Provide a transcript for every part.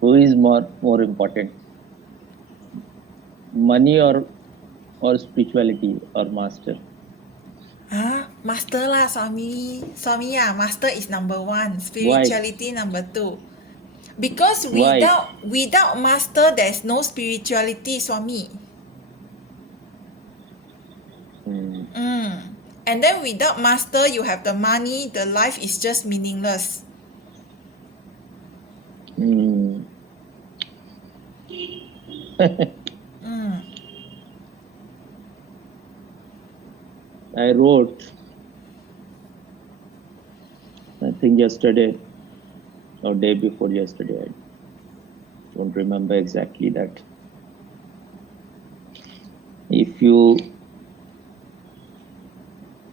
Who is more important? Money or spirituality or master? Master lah, Swami. Swami, yeah, master is number one. Why? Spirituality number two. Because Why? without master, there's no spirituality, Swami. Hmm. And then without master, you have the money, the life is just meaningless. Hmm. I wrote, I think yesterday or day before yesterday. I don't remember exactly that. If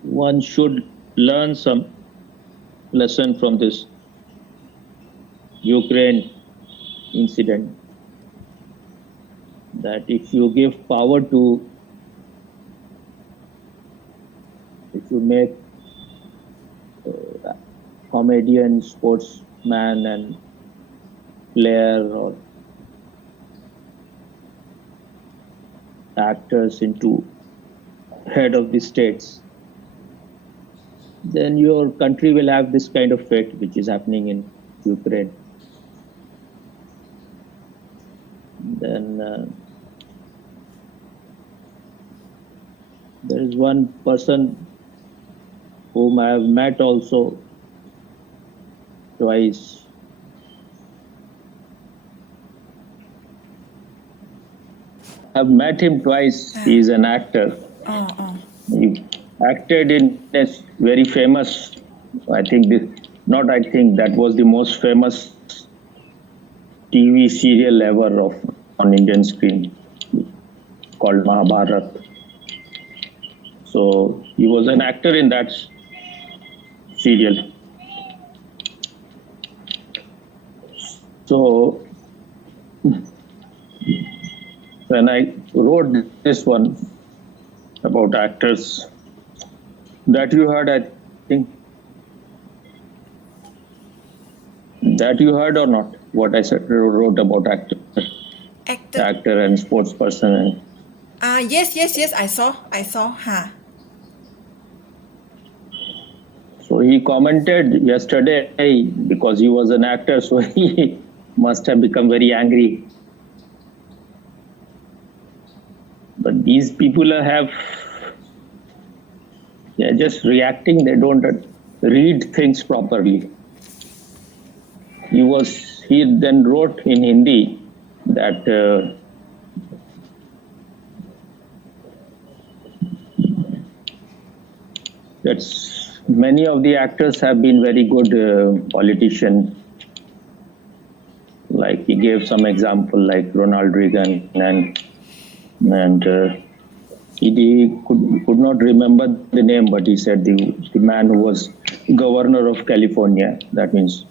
one should learn some lesson from this Ukraine incident, that if you give power to, if you make comedian, sportsman and player or actors into head of the states, then your country will have this kind of fate which is happening in Ukraine. Then there is one person whom I have met also twice. I've met him twice. He's an actor. He acted in a very famous, that was the most famous TV serial ever on Indian screen called Mahabharat. So he was an actor in that serial. So when I wrote this one about actors that you heard, I think that you heard or not, what I wrote about actor and sports person. Yes, I saw. So he commented yesterday because he was an actor, so he must have become very angry. But these people they're just reacting. They don't read things properly. He then wrote in Hindi that many of the actors have been very good politicians. Like he gave some example, like Ronald Reagan, and he could not remember the name, but he said the man who was governor of California, that means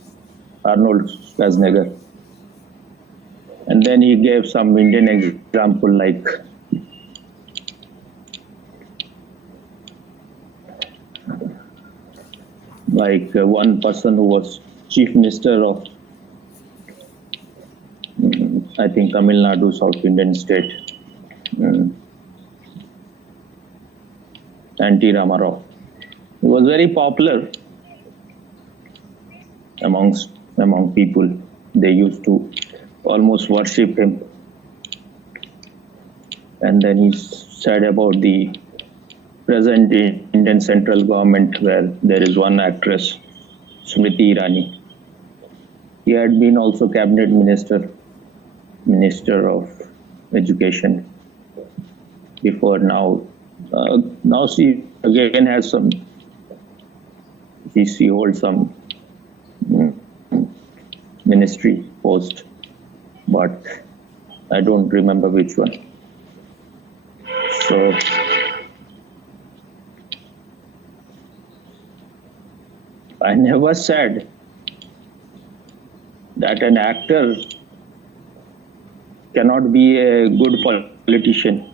Arnold Schwarzenegger. And then he gave some Indian example like one person who was chief minister of I think Tamil Nadu, South Indian state, N.T. Ramarao. He was very popular among people. They used to almost worship him. And then he said about the present Indian central government, where there is one actress, Smriti Irani. He had been also cabinet minister of education before. Now she again has some. She holds some ministry post, but I don't remember which one. So I never said that an actor cannot be a good politician.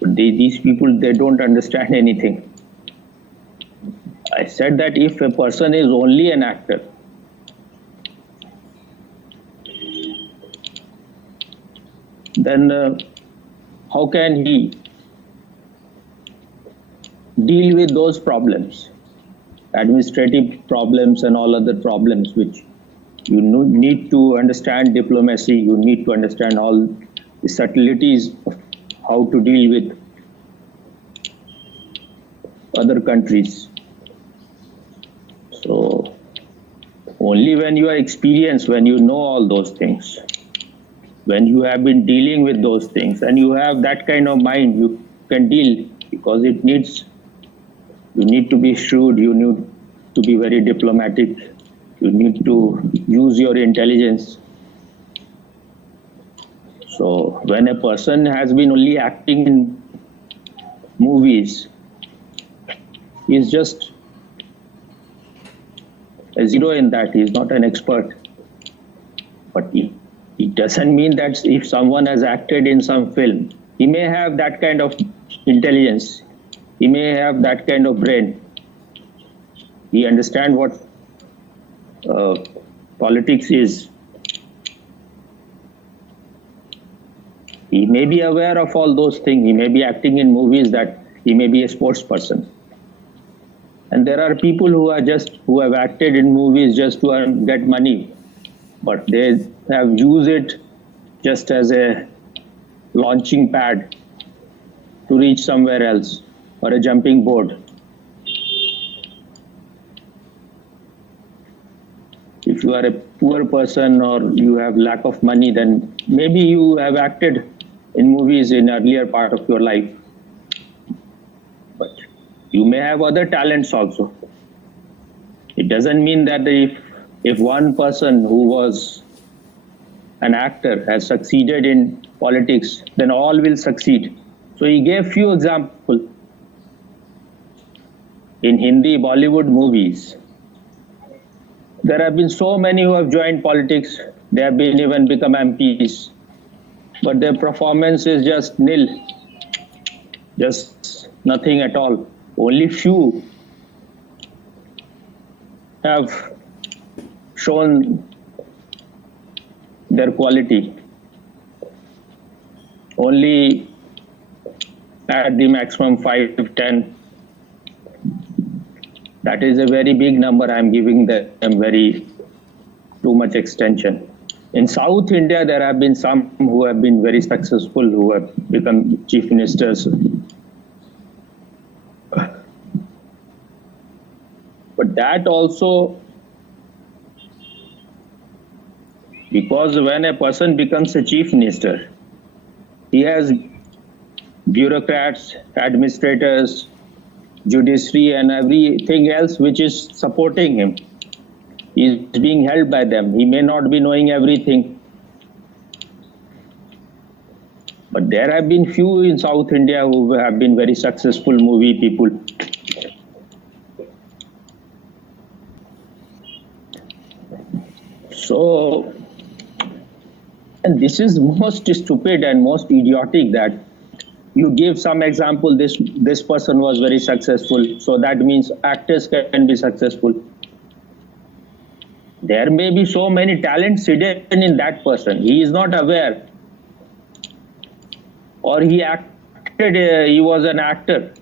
These people, they don't understand anything. I said that if a person is only an actor, then how can he deal with those problems, administrative problems and all other problems, which you need to understand diplomacy, you need to understand all the subtleties of how to deal with other countries. So only when you are experienced, when you know all those things, when you have been dealing with those things and you have that kind of mind, you can deal, because it needs, you need to be shrewd, you need to be very diplomatic, you need to use your intelligence. So when a person has been only acting in movies, he is just a zero in that, he is not an expert. But it doesn't mean that if someone has acted in some film, he may have that kind of intelligence, he may have that kind of brain, he understands what politics is. He may be aware of all those things, he may be acting in movies, that he may be a sports person. And there are people who have acted in movies just to get money, but they have used it just as a launching pad to reach somewhere else, or a jumping board. If you are a poor person or you have lack of money, then maybe you have acted in movies in earlier part of your life. But you may have other talents also. It doesn't mean that if one person who was an actor has succeeded in politics, then all will succeed. So he gave few examples. In Hindi Bollywood movies, there have been so many who have joined politics, they have been even become MPs, but their performance is just nil, just nothing at all. Only few have shown their quality. Only at the maximum 5, 10. That is a very big number. I am giving them very too much extension. In South India, there have been some who have been very successful, who have become chief ministers. But that also, because when a person becomes a chief minister, he has bureaucrats, administrators, judiciary and everything else which is supporting him. He is being held by them. He may not be knowing everything. But there have been few in South India who have been very successful movie people. So, and this is most stupid and most idiotic, that you give some example, this person was very successful, so that means actors can be successful. There may be so many talents hidden in that person. He is not aware. Or he was an actor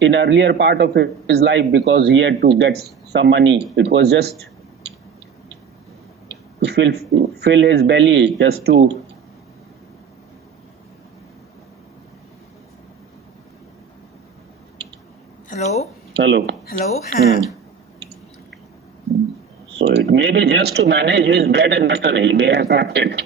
in earlier part of his life because he had to get some money. It was just to fill his belly, just to Hello? Hello. Hello? So it may be just to manage his bread and butter. He may have acted.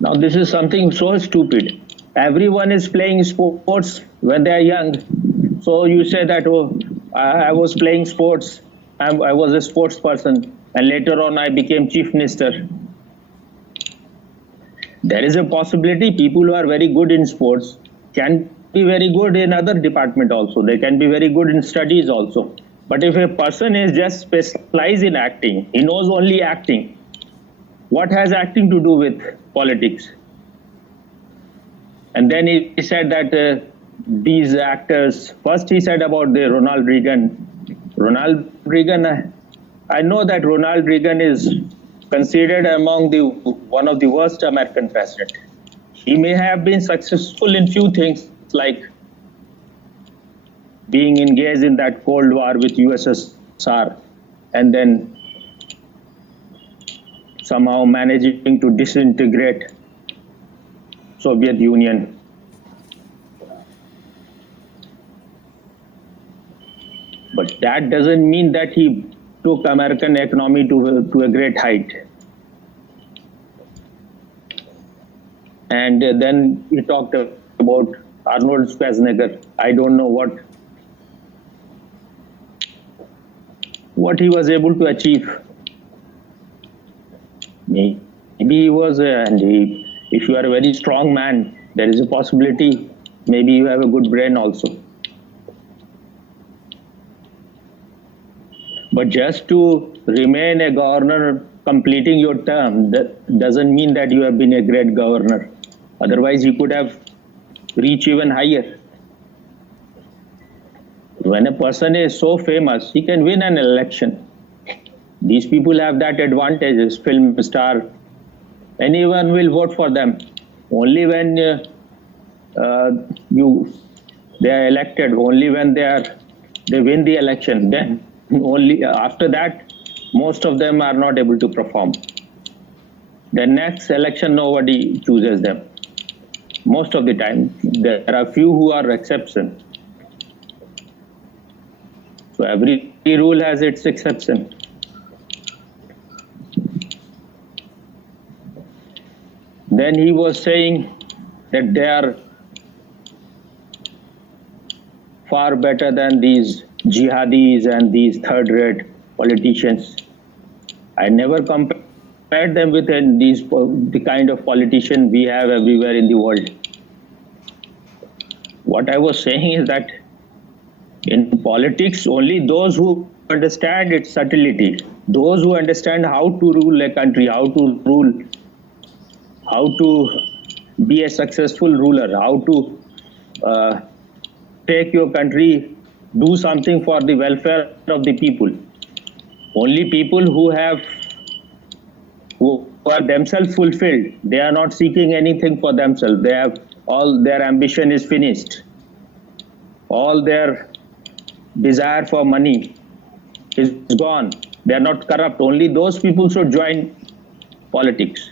Now this is something so stupid. Everyone is playing sports when they are young. So you say that, oh, I was playing sports. I was a sports person. And later on I became chief minister. There is a possibility people who are very good in sports can be very good in other department also. They can be very good in studies also. But if a person is just specialized in acting, he knows only acting, what has acting to do with politics? And then he said that these actors, first he said about the Ronald Reagan. Ronald Reagan, I know that Ronald Reagan is considered among the one of the worst American president. He may have been successful in few things like being engaged in that Cold War with USSR and then somehow managing to disintegrate Soviet Union. But that doesn't mean that he took American economy to a great height. And then he talked about Arnold Schwarzenegger. I don't know what he was able to achieve. Maybe he was, if you are a very strong man, there is a possibility maybe you have a good brain also. But just to remain a governor completing your term, that doesn't mean that you have been a great governor. Otherwise, you could have reached even higher. When a person is so famous, he can win an election. These people have that advantage as film star. Anyone will vote for them. Only when they are elected, only when they win the election, then only after that, most of them are not able to perform. The next election, nobody chooses them. Most of the time, there are few who are exception. So every rule has its exception. Then he was saying that they are far better than these jihadis and these third-rate politicians. I never compared them with the kind of politician we have everywhere in the world. What I was saying is that in politics, only those who understand its subtlety, those who understand how to rule a country, how to be a successful ruler, how to take your country, do something for the welfare of the people. Only people who are themselves fulfilled, they are not seeking anything for themselves. They have all their ambition is finished. All their desire for money is gone. They are not corrupt. Only those people should join politics.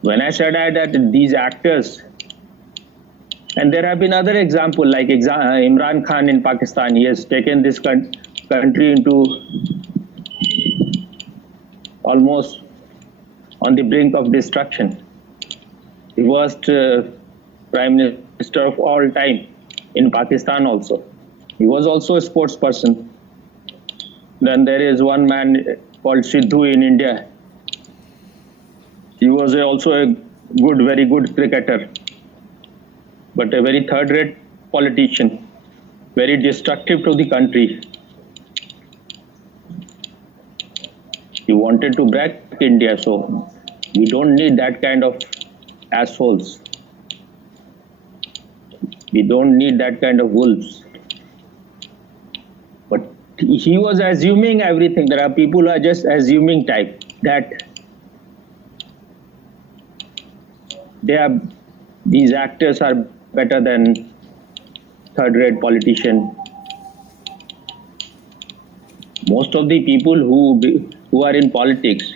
When I said that these actors, and there have been other examples like Imran Khan in Pakistan, he has taken this country into almost on the brink of destruction. The worst prime minister of all time in Pakistan also. He was also a sports person. Then there is one man called Sidhu in India. He was also a very good cricketer, but a very third-rate politician, very destructive to the country. He wanted to break India, so we don't need that kind of assholes. We don't need that kind of wolves. But he was assuming everything. There are people who are just assuming type that these actors are better than third-rate politicians. Most of the people who are in politics,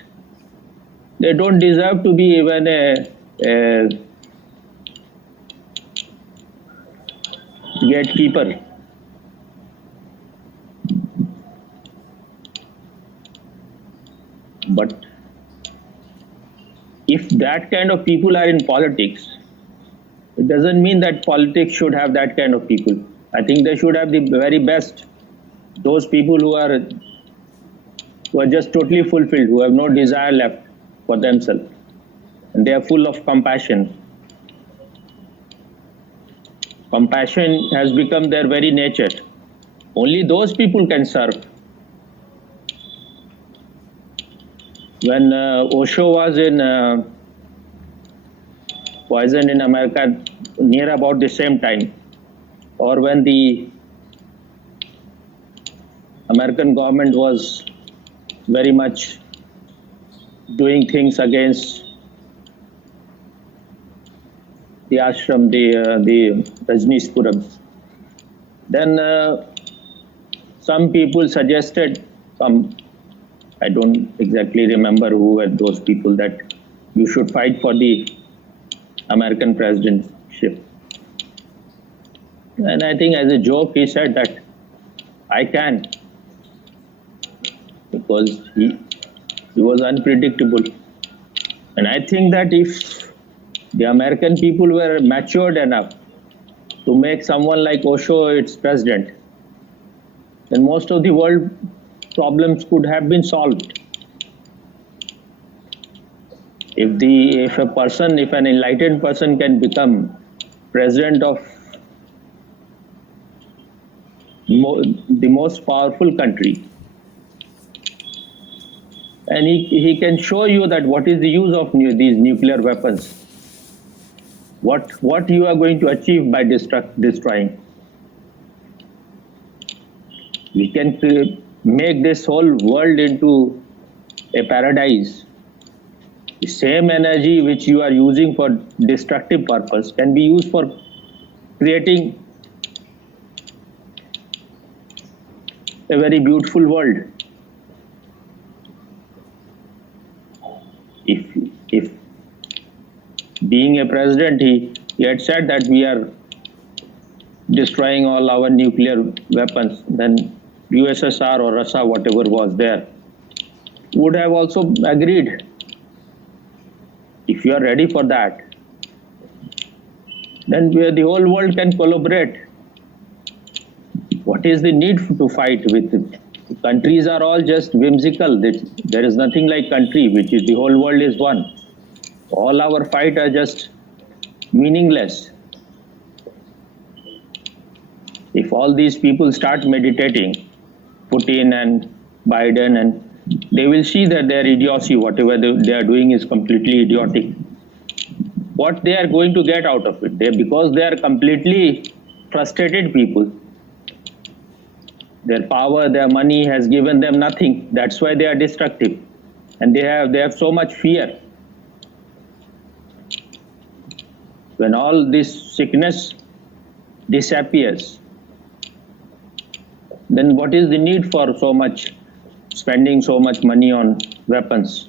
they don't deserve to be even a gatekeeper. But if that kind of people are in politics, it doesn't mean that politics should have that kind of people. I think they should have the very best. Those people who are just totally fulfilled, who have no desire left for themselves. And they are full of compassion. Compassion has become their very nature. Only those people can serve. When Osho was poisoned in America near about the same time, or when the American government was very much doing things against the ashram, the Rajneeshpuram. Then some people suggested, I don't exactly remember who were those people, that you should fight for the American presidentship. And I think as a joke, he said that I can, because he was unpredictable. And I think that if the American people were matured enough to make someone like Osho its president, then most of the world problems could have been solved. If an enlightened person can become president of the most powerful country, and he can show you that what is the use of these nuclear weapons, what you are going to achieve by destroying. We can make this whole world into a paradise. The same energy which you are using for destructive purpose can be used for creating a very beautiful world. If being a president, he had said that we are destroying all our nuclear weapons, then USSR or Russia, whatever was there, would have also agreed. If you are ready for that, then the whole world can collaborate. What is the need to fight with it? Countries are all just whimsical. There is nothing like country, which is the whole world is one. All our fight are just meaningless. If all these people start meditating, Putin and Biden, and they will see that their idiocy, whatever they are doing, is completely idiotic. What they are going to get out of it? Because they are completely frustrated people. Their power, their money has given them nothing. That's why they are destructive. And they have so much fear. When all this sickness disappears, then what is the need for spending so much money on weapons?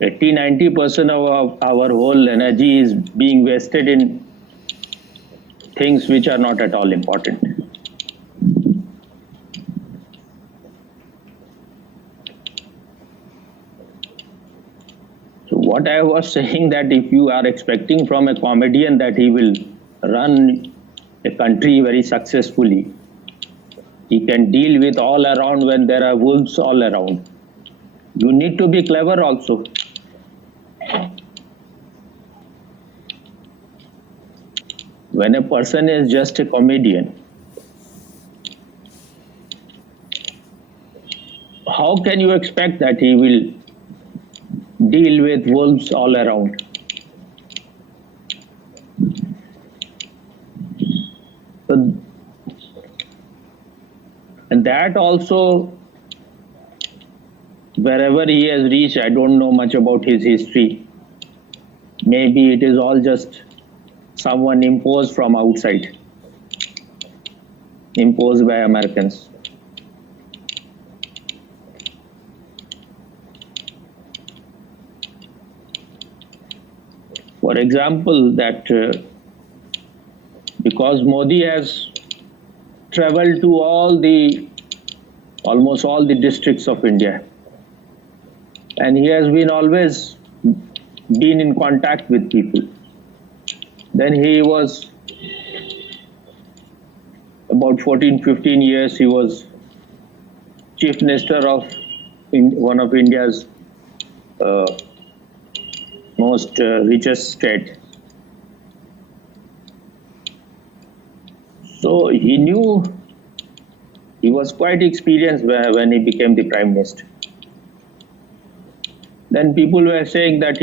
80-90% of our whole energy is being wasted in things which are not at all important. So what I was saying, that if you are expecting from a comedian that he will run a country very successfully, he can deal with all around when there are wolves all around. You need to be clever also. When a person is just a comedian, how can you expect that he will deal with wolves all around? And that also, wherever he has reached, I don't know much about his history. Maybe it is all just someone imposed from outside, imposed by Americans. For example, that because Modi has traveled to almost all the districts of India, and he has always been in contact with people. Then he was about 14-15 years, he was chief minister of one of India's most richest state. So he knew, he was quite experienced when he became the prime minister. Then people were saying that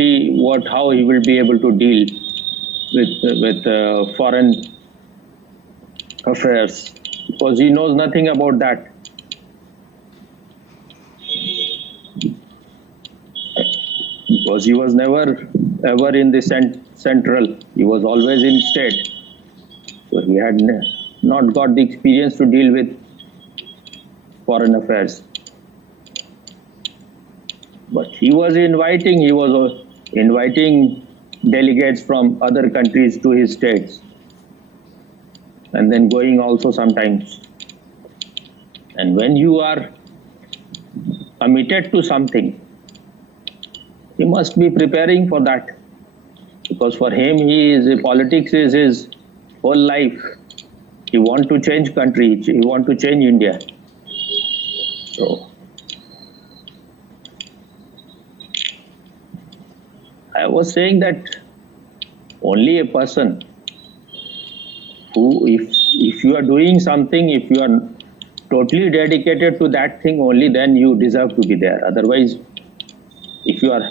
how he will be able to deal with foreign affairs, because he knows nothing about that. because he was never ever in the central. He was always in state. So he had not got the experience to deal with foreign affairs. But he was inviting delegates from other countries to his states, and then going also sometimes. And when you are committed to something, he must be preparing for that, because for him, politics is his whole life. He want to change country. He want to change India. So I was saying that only a person who, if you are doing something, if you are totally dedicated to that thing, only then you deserve to be there. Otherwise, if you are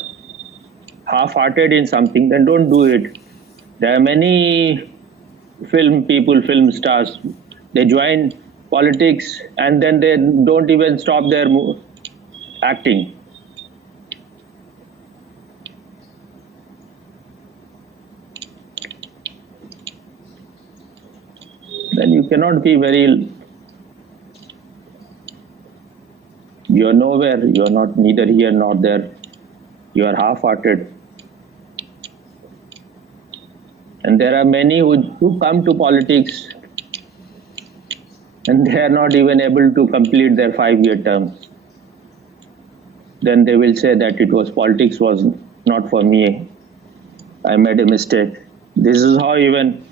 half-hearted in something, then don't do it. There are many film stars, they join politics and then they don't even stop their acting. Then you cannot be you're nowhere, you're not neither here nor there, you are half-hearted. And there are many who come to politics and they are not even able to complete their 5-year terms. Then they will say that politics was not for me, I made a mistake. This is how even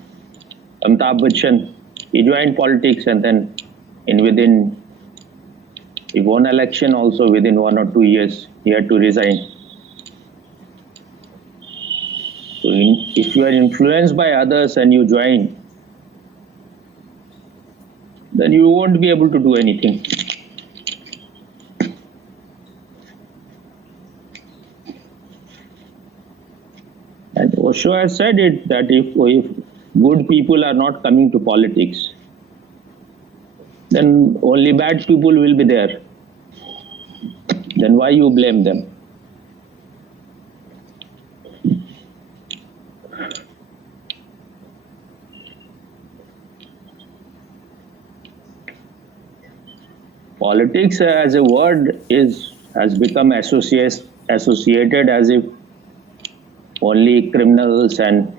Amitabh Bachchan, he joined politics and then he won election also within 1 or 2 years, he had to resign. So if you are influenced by others and you join, then you won't be able to do anything. And Osho has said it, that if good people are not coming to politics, then only bad people will be there. Then why you blame them? Politics as a word has become associated as if only criminals and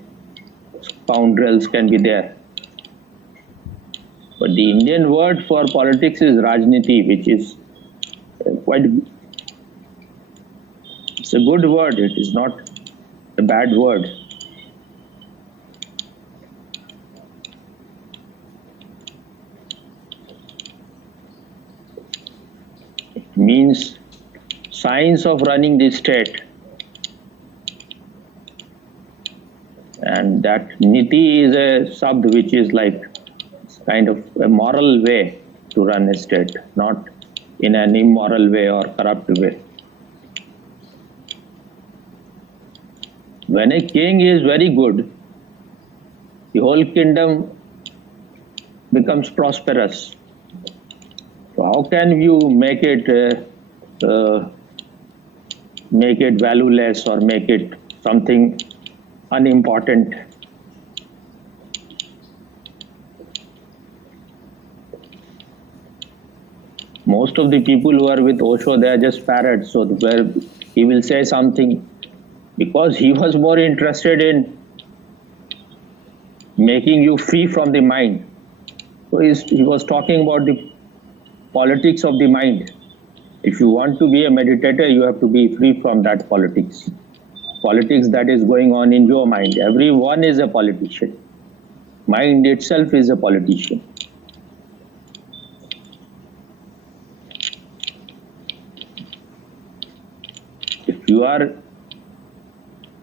scoundrels can be there. But the Indian word for politics is Rajniti, which is it's a good word. It is not a bad word. It means science of running the state. And that niti is a sabd which is like kind of a moral way to run a state, not in an immoral way or corrupt way. When a king is very good, the whole kingdom becomes prosperous. So how can you make it valueless or make it something unimportant? Most of the people who are with Osho, they are just parrots. So where he will say something, because he was more interested in making you free from the mind. So he was talking about the politics of the mind. If you want to be a meditator, you have to be free from that politics. Politics that is going on in your mind. Everyone is a politician. Mind itself is a politician. If you are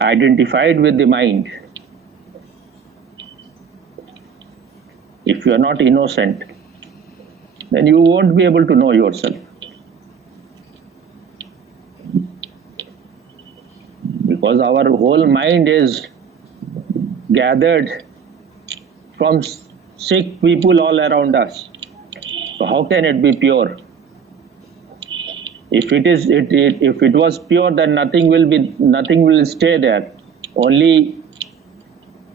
identified with the mind, if you are not innocent, then you won't be able to know yourself. Because our whole mind is gathered from sick people all around us. So how can it be pure? If it was pure, then nothing will stay there. Only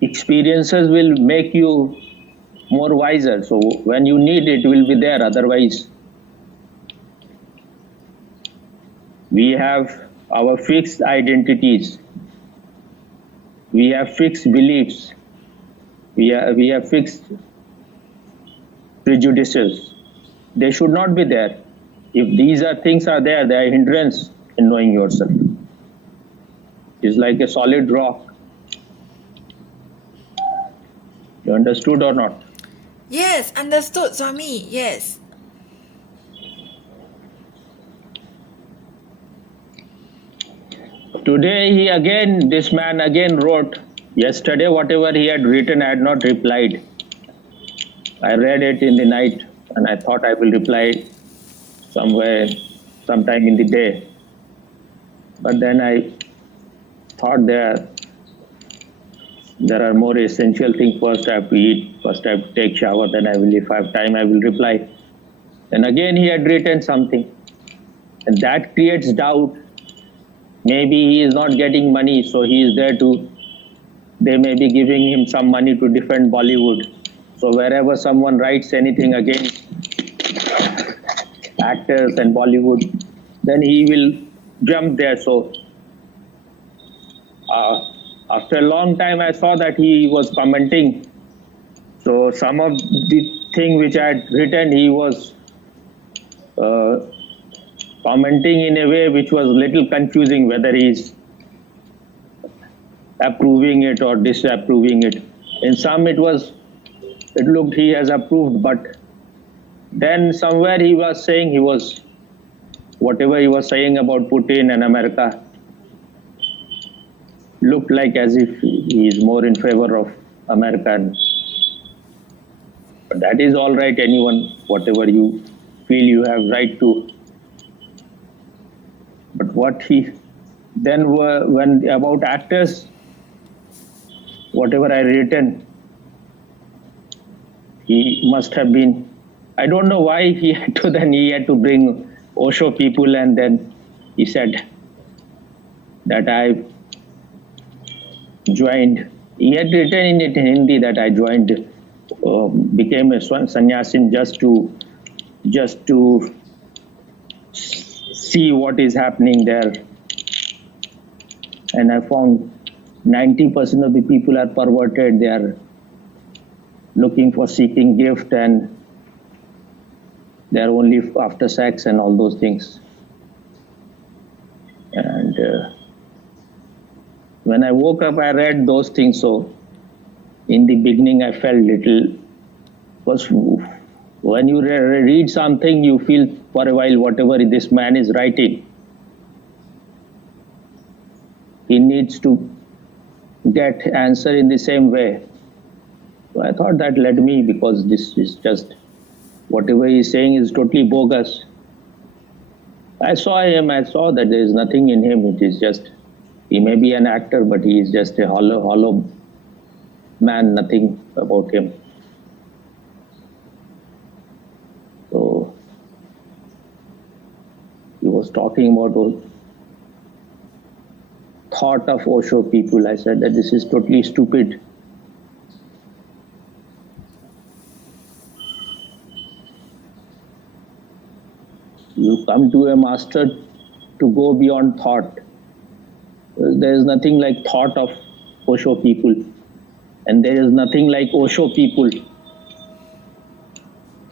experiences will make you more wiser. So when you need it, will be there. Otherwise, we have our fixed identities. We have fixed beliefs. We have fixed prejudices. They should not be there. If these things are there, they are hindrance in knowing yourself. It's like a solid rock. You understood or not? Yes, understood, Swami. Yes. Today this man again wrote. Yesterday, whatever he had written, I had not replied. I read it in the night and I thought I will reply sometime in the day. But then I thought there are more essential things. First I have to eat, first I have to take shower, then if I have time, I will reply. And again he had written something. And that creates doubt. Maybe he is not getting money, so he is there they may be giving him some money to defend Bollywood. So wherever someone writes anything against actors and Bollywood, then he will jump there. So after a long time, I saw that he was commenting. So some of the thing which I had written, he was commenting in a way which was little confusing, whether he's approving it or disapproving it. In some it looked he has approved, but then somewhere he was saying whatever he was saying about Putin and America looked like as if he is more in favor of America. But that is all right, anyone, whatever you feel you have right to. But when about actors, whatever I written, he must have been, I don't know why he had to bring Osho people, and then he said that I joined. He had written in it in Hindi that I joined, became a sannyasin just to see what is happening there. And I found 90% of the people are perverted. They are seeking gift, and they are only after sex and all those things. And when I woke up, I read those things. So in the beginning, I felt little, because when you read something, you feel for a while whatever this man is writing, he needs to get answer in the same way. So I thought that let me, because this is just, whatever he is saying is totally bogus. I saw that there is nothing in him. It is just, he may be an actor, but he is just a hollow man, nothing about him. So he was talking about thought of Osho people. I said that this is totally stupid. You come to a master to go beyond thought. There is nothing like thought of Osho people, and there is nothing like Osho people.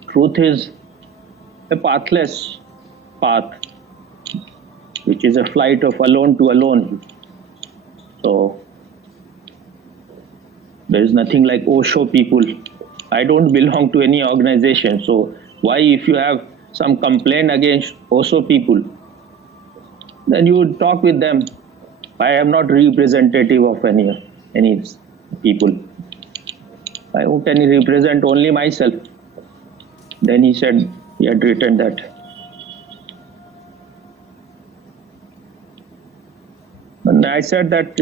Truth is a pathless path, which is a flight of alone to alone. So there is nothing like Osho people. I don't belong to any organization. So why, if you have some complaint against Osho people, then you talk with them. I am not representative of any people. I can represent only myself. Then he said he had written that. And I said that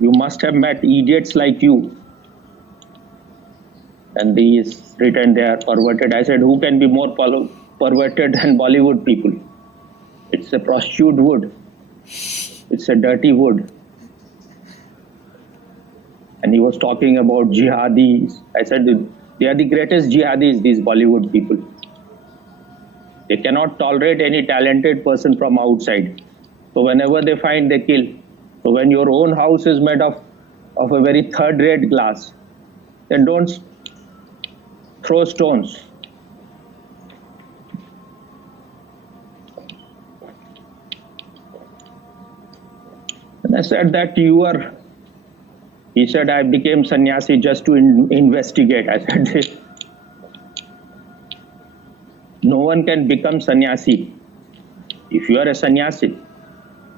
you must have met idiots like you. And he is written they are perverted. I said, who can be more perverted than Bollywood people. It's a prostitute wood. It's a dirty wood. And he was talking about jihadis. I said, they are the greatest jihadis, these Bollywood people. They cannot tolerate any talented person from outside. So whenever they find, they kill. So when your own house is made of a very third-rate glass, then don't throw stones. And I said that he said, I became sannyasi just to investigate. I said, no one can become sannyasi. If you are a sannyasi,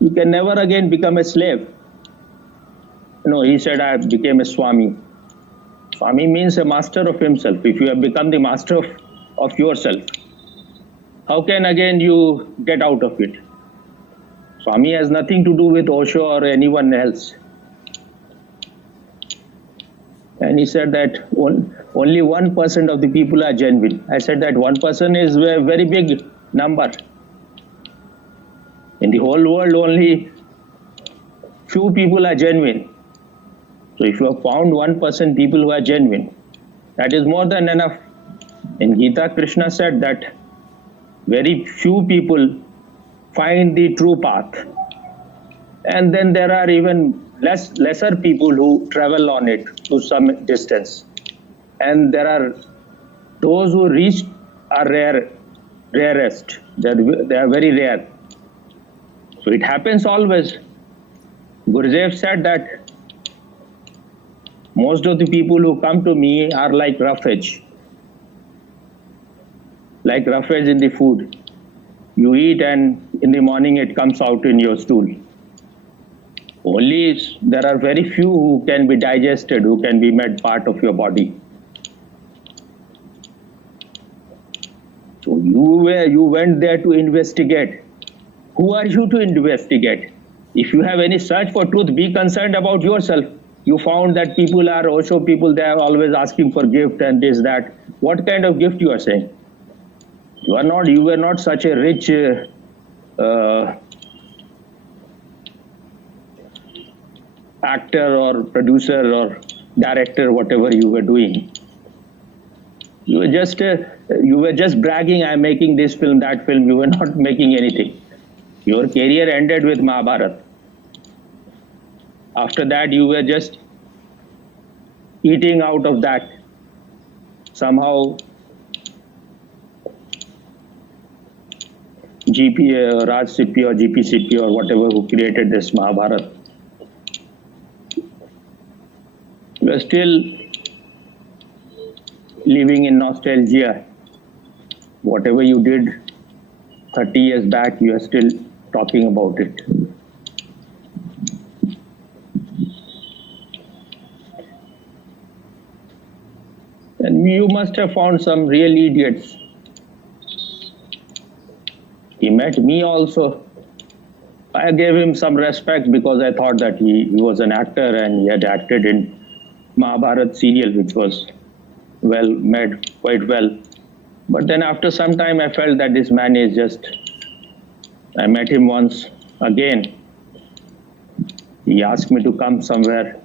you can never again become a slave. No, he said, I became a Swami. Swami means a master of himself. If you have become the master of yourself, how can again you get out of it? Swami has nothing to do with Osho or anyone else. And he said that only 1% of the people are genuine. I said that 1% is a very big number. In the whole world, only few people are genuine. So if you have found 1% people who are genuine, that is more than enough. In Gita, Krishna said that very few people find the true path. And then there are even lesser people who travel on it to some distance. And there are those who reach are rarest. They are very rare. So it happens always. Gurudev said that most of the people who come to me are like roughage. Like roughage in the food. You eat and in the morning it comes out in your stool. Only there are very few who can be digested, who can be made part of your body. So you went there to investigate. Who are you to investigate? If you have any search for truth, be concerned about yourself. You found that people are Osho people, they are always asking for gift and this, that. What kind of gift you are saying? You were not such a rich actor or producer or director, whatever you were doing. You were just bragging, I'm making this film, that film. You were not making anything. Your career ended with Mahabharata. After that, you were just eating out of that. Somehow, Raj Sippy or GP Sippy or whatever who created this Mahabharata, you are still living in nostalgia. Whatever you did 30 years back, you are still talking about it. And you must have found some real idiots. He met me also. I gave him some respect because I thought that he was an actor and he had acted in Mahabharata serial, which was well made, quite well. But then after some time, I felt that this man is just... I met him once again. He asked me to come somewhere.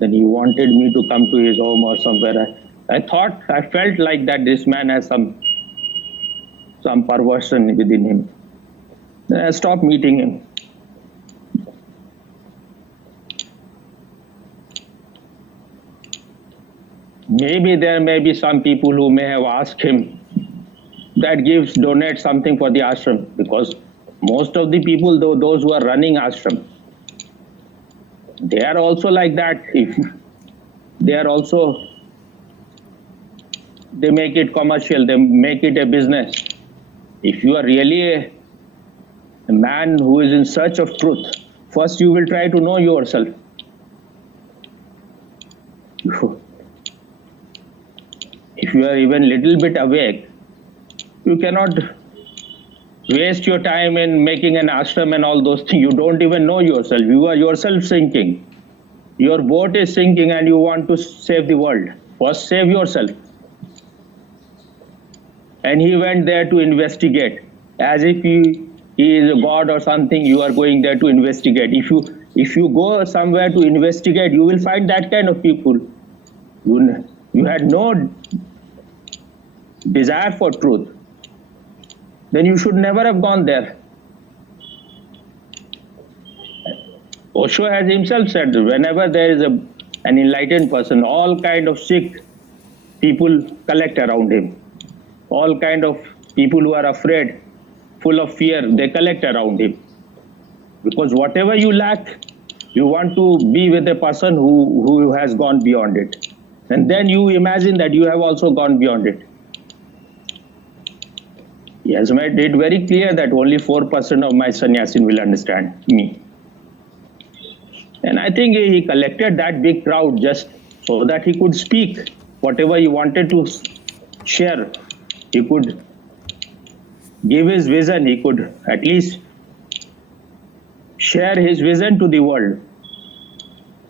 Then he wanted me to come to his home or somewhere. I felt like that this man has some perversion within him. Then I stopped meeting him. Maybe there may be some people who may have asked him that donate something for the ashram, because most of the people, those who are running ashram, they are also like that. If they are also, they make it commercial, they make it a business. If you are really a man who is in search of truth, first you will try to know yourself. If you are even little bit awake, you cannot waste your time in making an ashram and all those things. You don't even know yourself. You are yourself sinking. Your boat is sinking and you want to save the world. First, save yourself. and he went there to investigate, as if he is a god or something. You are going there to investigate. If you go somewhere to investigate, you will find that kind of people. You had no desire for truth. Then you should never have gone there. Osho has himself said, whenever there is an enlightened person, all kind of sick people collect around him. All kind of people who are afraid, full of fear, they collect around him. Because whatever you lack, you want to be with a person who has gone beyond it. And then you imagine that you have also gone beyond it. He has made it very clear that only 4% of my sannyasin will understand me. And I think he collected that big crowd just so that he could speak whatever he wanted to share. He could give his vision. He could at least share his vision to the world.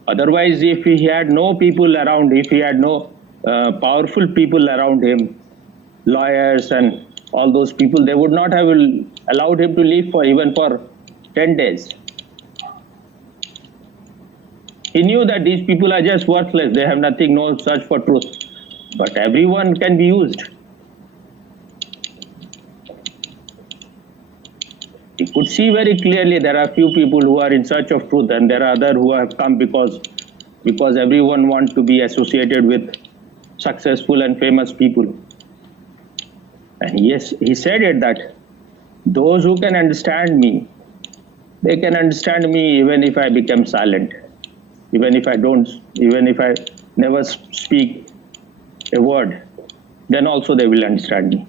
Otherwise, if he had no people around, if he had no powerful people around him, lawyers and all those people, they would not have allowed him to live for even for 10 days. He knew that these people are just worthless. They have nothing, no search for truth. But everyone can be used. He could see very clearly there are few people who are in search of truth, and there are others who have come because everyone wants to be associated with successful and famous people. And yes, he said it that those who can understand me, they can understand me even if I become silent, even if I never speak a word, then also they will understand me.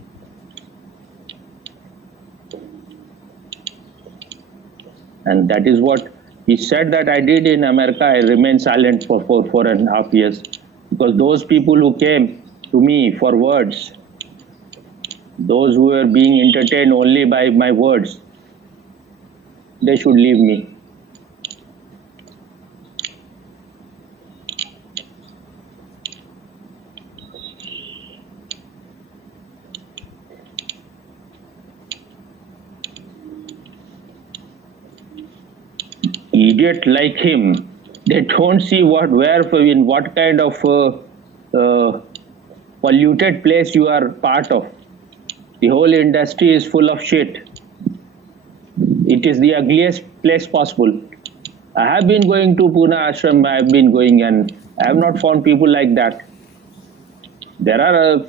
And that is what he said that I did in America. I remained silent for 4.5 years, because those people who came to me for words, those who were being entertained only by my words, they should leave me. Idiot like him, they don't see in what kind of polluted place you are part of. The whole industry is full of shit. It is the ugliest place possible. I have been going to Pune Ashram, I have been going, and I have not found people like that. There are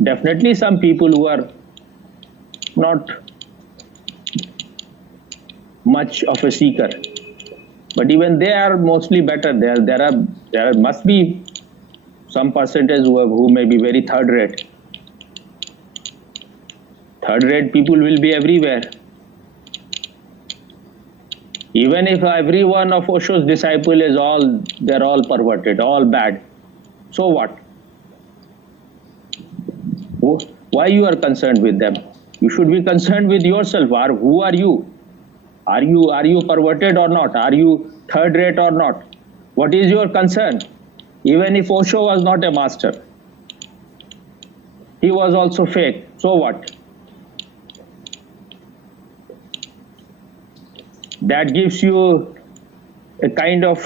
definitely some people who are not much of a seeker, but even they are mostly better. There must be some percentage who may be very third rate. Third rate people will be everywhere. Even if every one of Osho's disciple is they're all perverted, all bad, so what? Why you are concerned with them? You should be concerned with yourself. Who are you? Are you perverted or not? Are you third rate or not? What is your concern? Even if Osho was not a master, he was also fake. So what? That gives you a kind of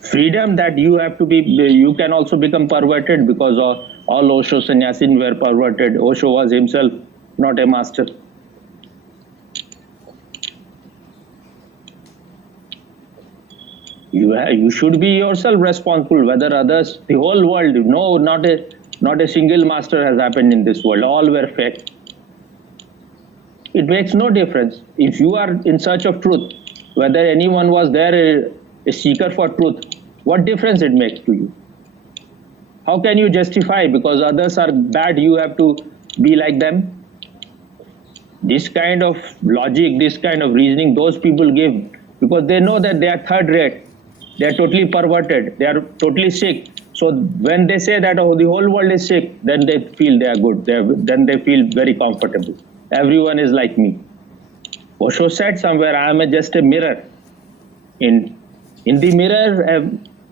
freedom that you have to be. You can also become perverted, because all Osho sannyasin were perverted. Osho was himself not a master. You should be yourself responsible, whether others, the whole world. No, not a single master has happened in this world. All were fake. It makes no difference. If you are in search of truth, whether anyone was there, a seeker for truth, what difference it makes to you? How can you justify because others are bad, you have to be like them? This kind of logic, this kind of reasoning, those people give because they know that they are third rate. They are totally perverted. They are totally sick. So when they say that, oh, the whole world is sick, then they feel they are good. Then they feel very comfortable. Everyone is like me. Osho said somewhere, I am just a mirror. In the mirror,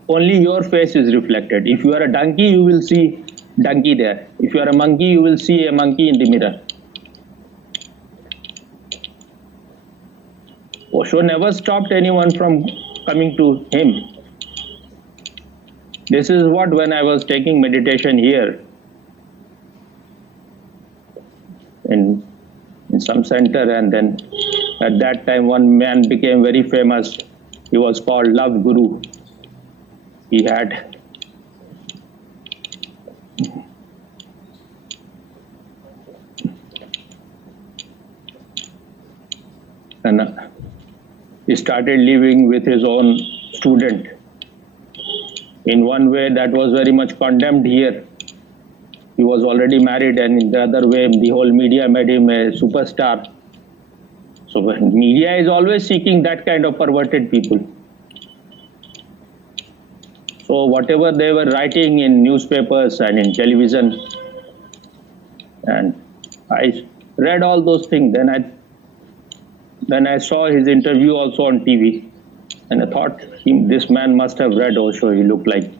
only your face is reflected. If you are a donkey, you will see donkey there. If you are a monkey, you will see a monkey in the mirror. Osho never stopped anyone from coming to him. This is what, when I was taking meditation here in some center, and then at that time one man became very famous. He was called Love Guru. He had he started living with his own student. In one way, that was very much condemned here. He was already married, and in the other way, the whole media made him a superstar. So media is always seeking that kind of perverted people. So whatever they were writing in newspapers and in television, and I read all those things. Then I saw his interview also on TV, and I thought, this man must have read Osho. He looked like.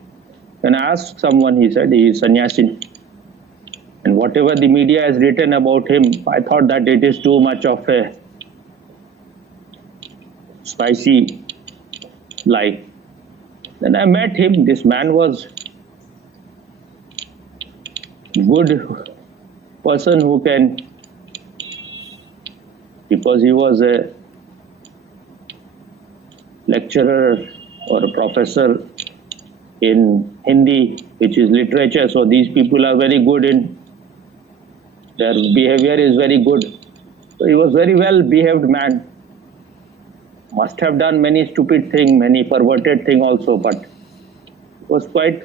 When I asked someone, he said he is sannyasi. And whatever the media has written about him, I thought that it is too much of a spicy lie. Then I met him. This man was a good person who can, because he was a lecturer or a professor in Hindi, which is literature. So these people are very good in, their behavior is very good. So he was very well behaved man. Must have done many stupid things, many perverted things also, but it was quite.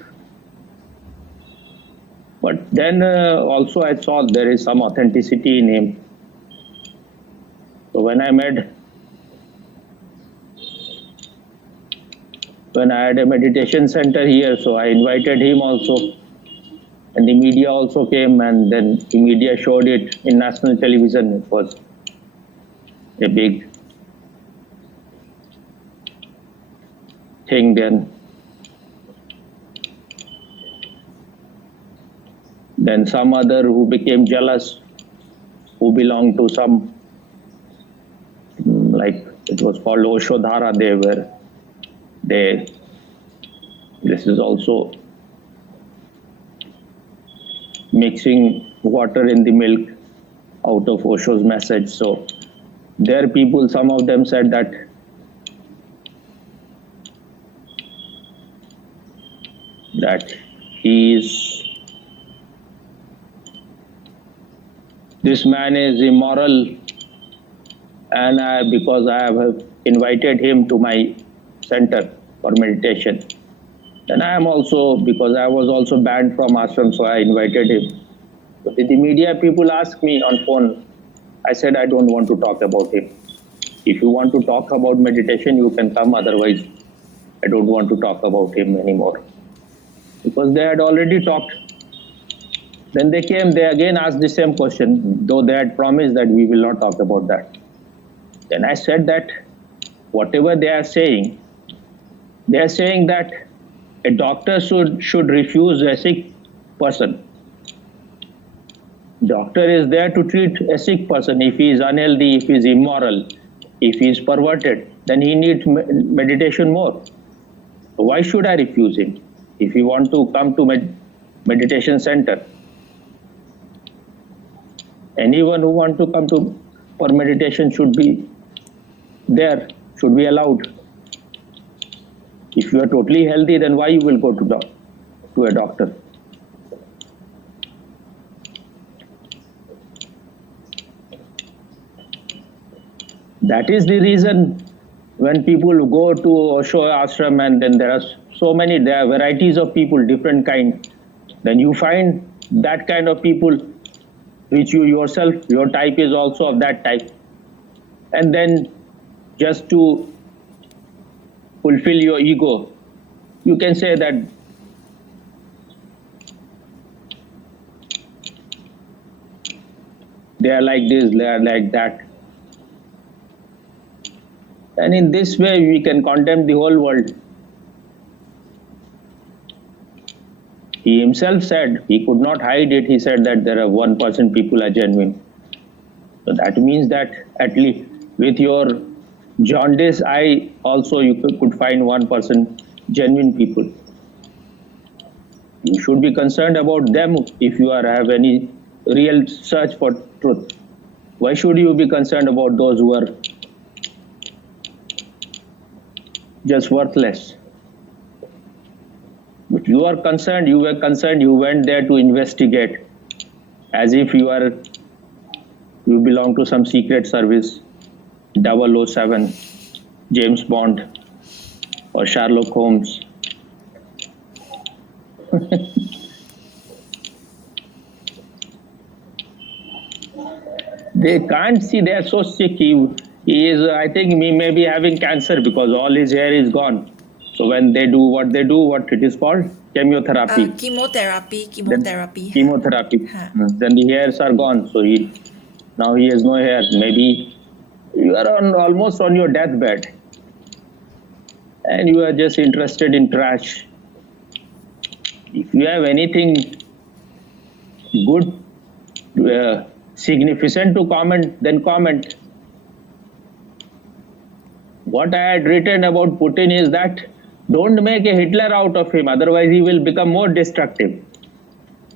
But then also I saw there is some authenticity in him. So when I had a meditation center here, so I invited him also. And the media also came, and then the media showed it in national television. It was a big thing then. Then some other who became jealous, who belonged to some, like it was called Osho Dhara, this is also mixing water in the milk out of Osho's message. So there people, some of them said that this man is immoral, and because I have invited him to my center for meditation. And I am also, because I was also banned from ashram, so I invited him. So the media people asked me on phone. I said, I don't want to talk about him. If you want to talk about meditation, you can come. Otherwise, I don't want to talk about him anymore. Because they had already talked. Then they came, they again asked the same question, though they had promised that we will not talk about that. Then I said that whatever they are saying that a doctor should refuse a sick person. Doctor is there to treat a sick person. If he is unhealthy, if he is immoral, if he is perverted, then he needs meditation more. So why should I refuse him? If he want to come to meditation center, anyone who want to come for meditation should be there, should be allowed. If you are totally healthy, then why you will go to a doctor? That is the reason when people go to Osho ashram, and then there are varieties of people, different kinds. Then you find that kind of people, which you yourself, your type is also of that type. And then just to fulfill your ego, you can say that they are like this, they are like that. And in this way, we can condemn the whole world. He himself said, he could not hide it. He said that there are 1% people are genuine. So that means that at least with your jaundice eye, also you could find 1% genuine people. You should be concerned about them if you have any real search for truth. Why should you be concerned about those who are just worthless? But you are concerned, you were concerned, you went there to investigate as if you belong to some secret service, 007, James Bond, or Sherlock Holmes. They can't see, they are so sick. He is, I think he may be having cancer because all his hair is gone. So when they do what it is called? Chemotherapy. Chemotherapy. Then the hairs are gone. So now he has no hair. Maybe you are almost on your deathbed. And you are just interested in trash. If you have anything good, significant to comment, then comment. What I had written about Putin is that don't make a Hitler out of him, otherwise he will become more destructive.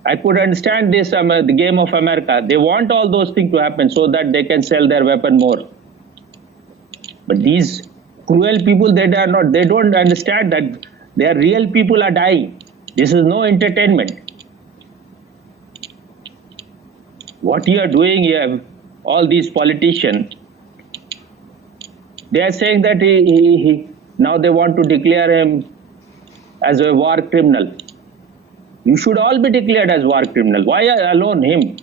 I could understand this, the game of America. They want all those things to happen so that they can sell their weapon more. But these cruel people, they don't understand that their real people are dying. This is no entertainment. What you are doing here, all these politicians, they are saying that now they want to declare him as a war criminal. You should all be declared as war criminal. Why alone him?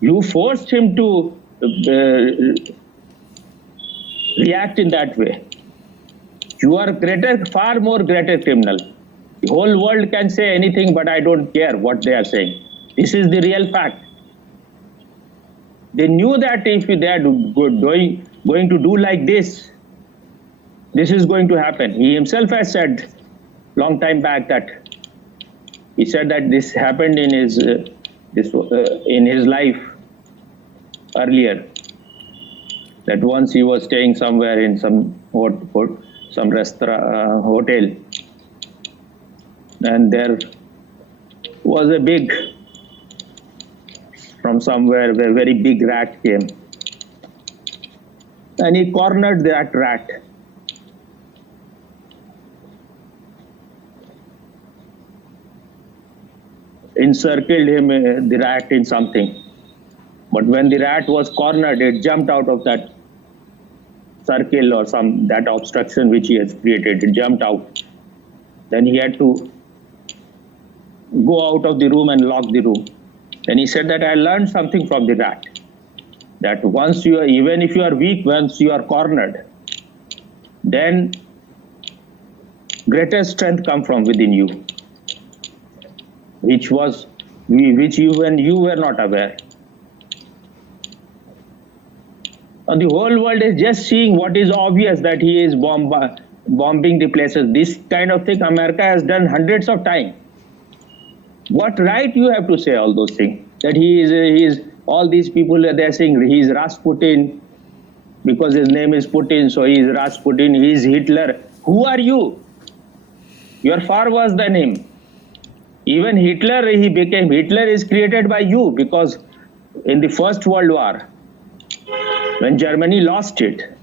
You forced him to react in that way. You are far more greater criminal. The whole world can say anything, but I don't care what they are saying. This is the real fact. They knew that if they are going to do like this is going to happen. He himself has said long time back that he said that this happened in his life earlier. That once he was staying somewhere in some restaurant, hotel, and there was a from somewhere, a very big rat came. And he cornered that rat. Encircled him, the rat, in something. But when the rat was cornered, it jumped out of that circle or that obstruction which he has created. It jumped out. Then he had to go out of the room and lock the room. Then he said that I learned something from the rat. That even if you are weak, once you are cornered, then greater strength comes from within you, which even you were not aware. And the whole world is just seeing what is obvious, that he is bombing the places. This kind of thing America has done hundreds of times. What right you have to say all those things? That he is all these people, they are saying he is Rasputin because his name is Putin, so he is Rasputin, he is Hitler. Who are you? You are far worse than him. Even Hitler is created by you, because in the First World War, when Germany lost it,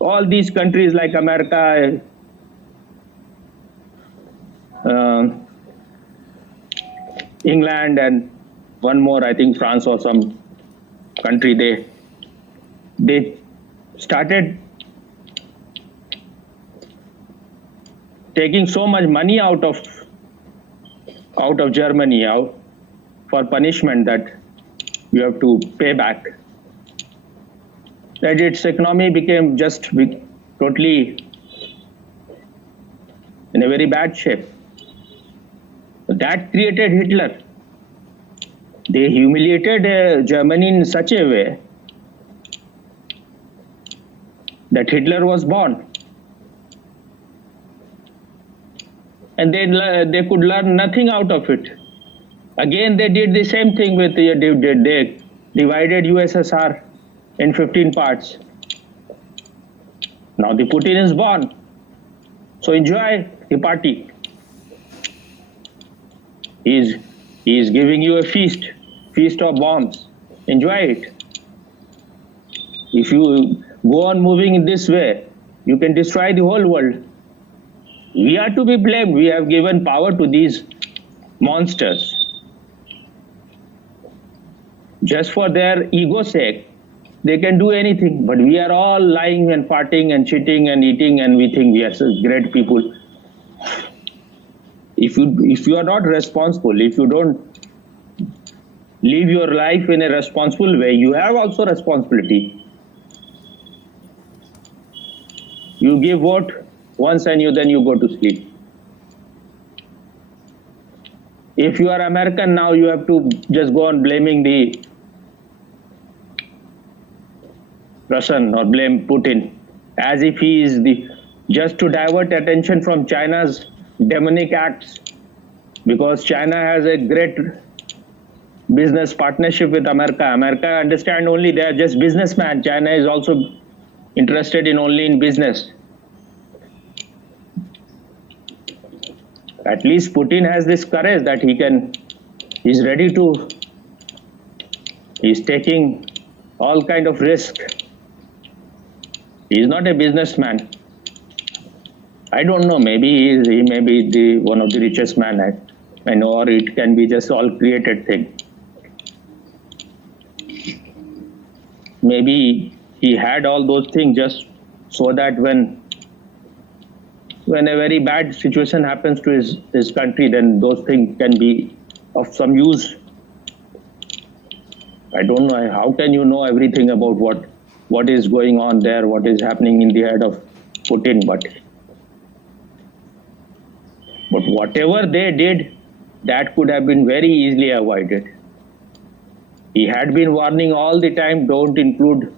all these countries like America, England, and one more, I think France or some country, they started taking so much money out of Germany for punishment that you have to pay back. That its economy became just totally in a very bad shape. That created Hitler. They humiliated Germany in such a way that Hitler was born. And they could learn nothing out of it. Again, they did the same thing with they divided USSR in 15 parts. Now the Putin is born. So enjoy the party. He is giving you a feast of bombs. Enjoy it. If you go on moving in this way, you can destroy the whole world. We are to be blamed. We have given power to these monsters. Just for their ego's sake, they can do anything. But we are all lying and farting and cheating and eating, and we think we are such great people. If you are not responsible, if you don't live your life in a responsible way, you have also responsibility. You give vote once and then you go to sleep. If you are American now, you have to just go on blaming the Russian or blame Putin as if he is just to divert attention from China's demonic acts, because China has a great business partnership with America. America understand only they are just businessmen. China is also interested in only in business. At least Putin has this courage that he's ready to, he's taking all kind of risk. He's not a businessman. I don't know, maybe he may be one of the richest man I know, or it can be just all created thing. Maybe he had all those things just so that when a very bad situation happens to his country, then those things can be of some use. I don't know, how can you know everything about what is going on there, what is happening in the head of Putin, but whatever they did, that could have been very easily avoided. He had been warning all the time, don't include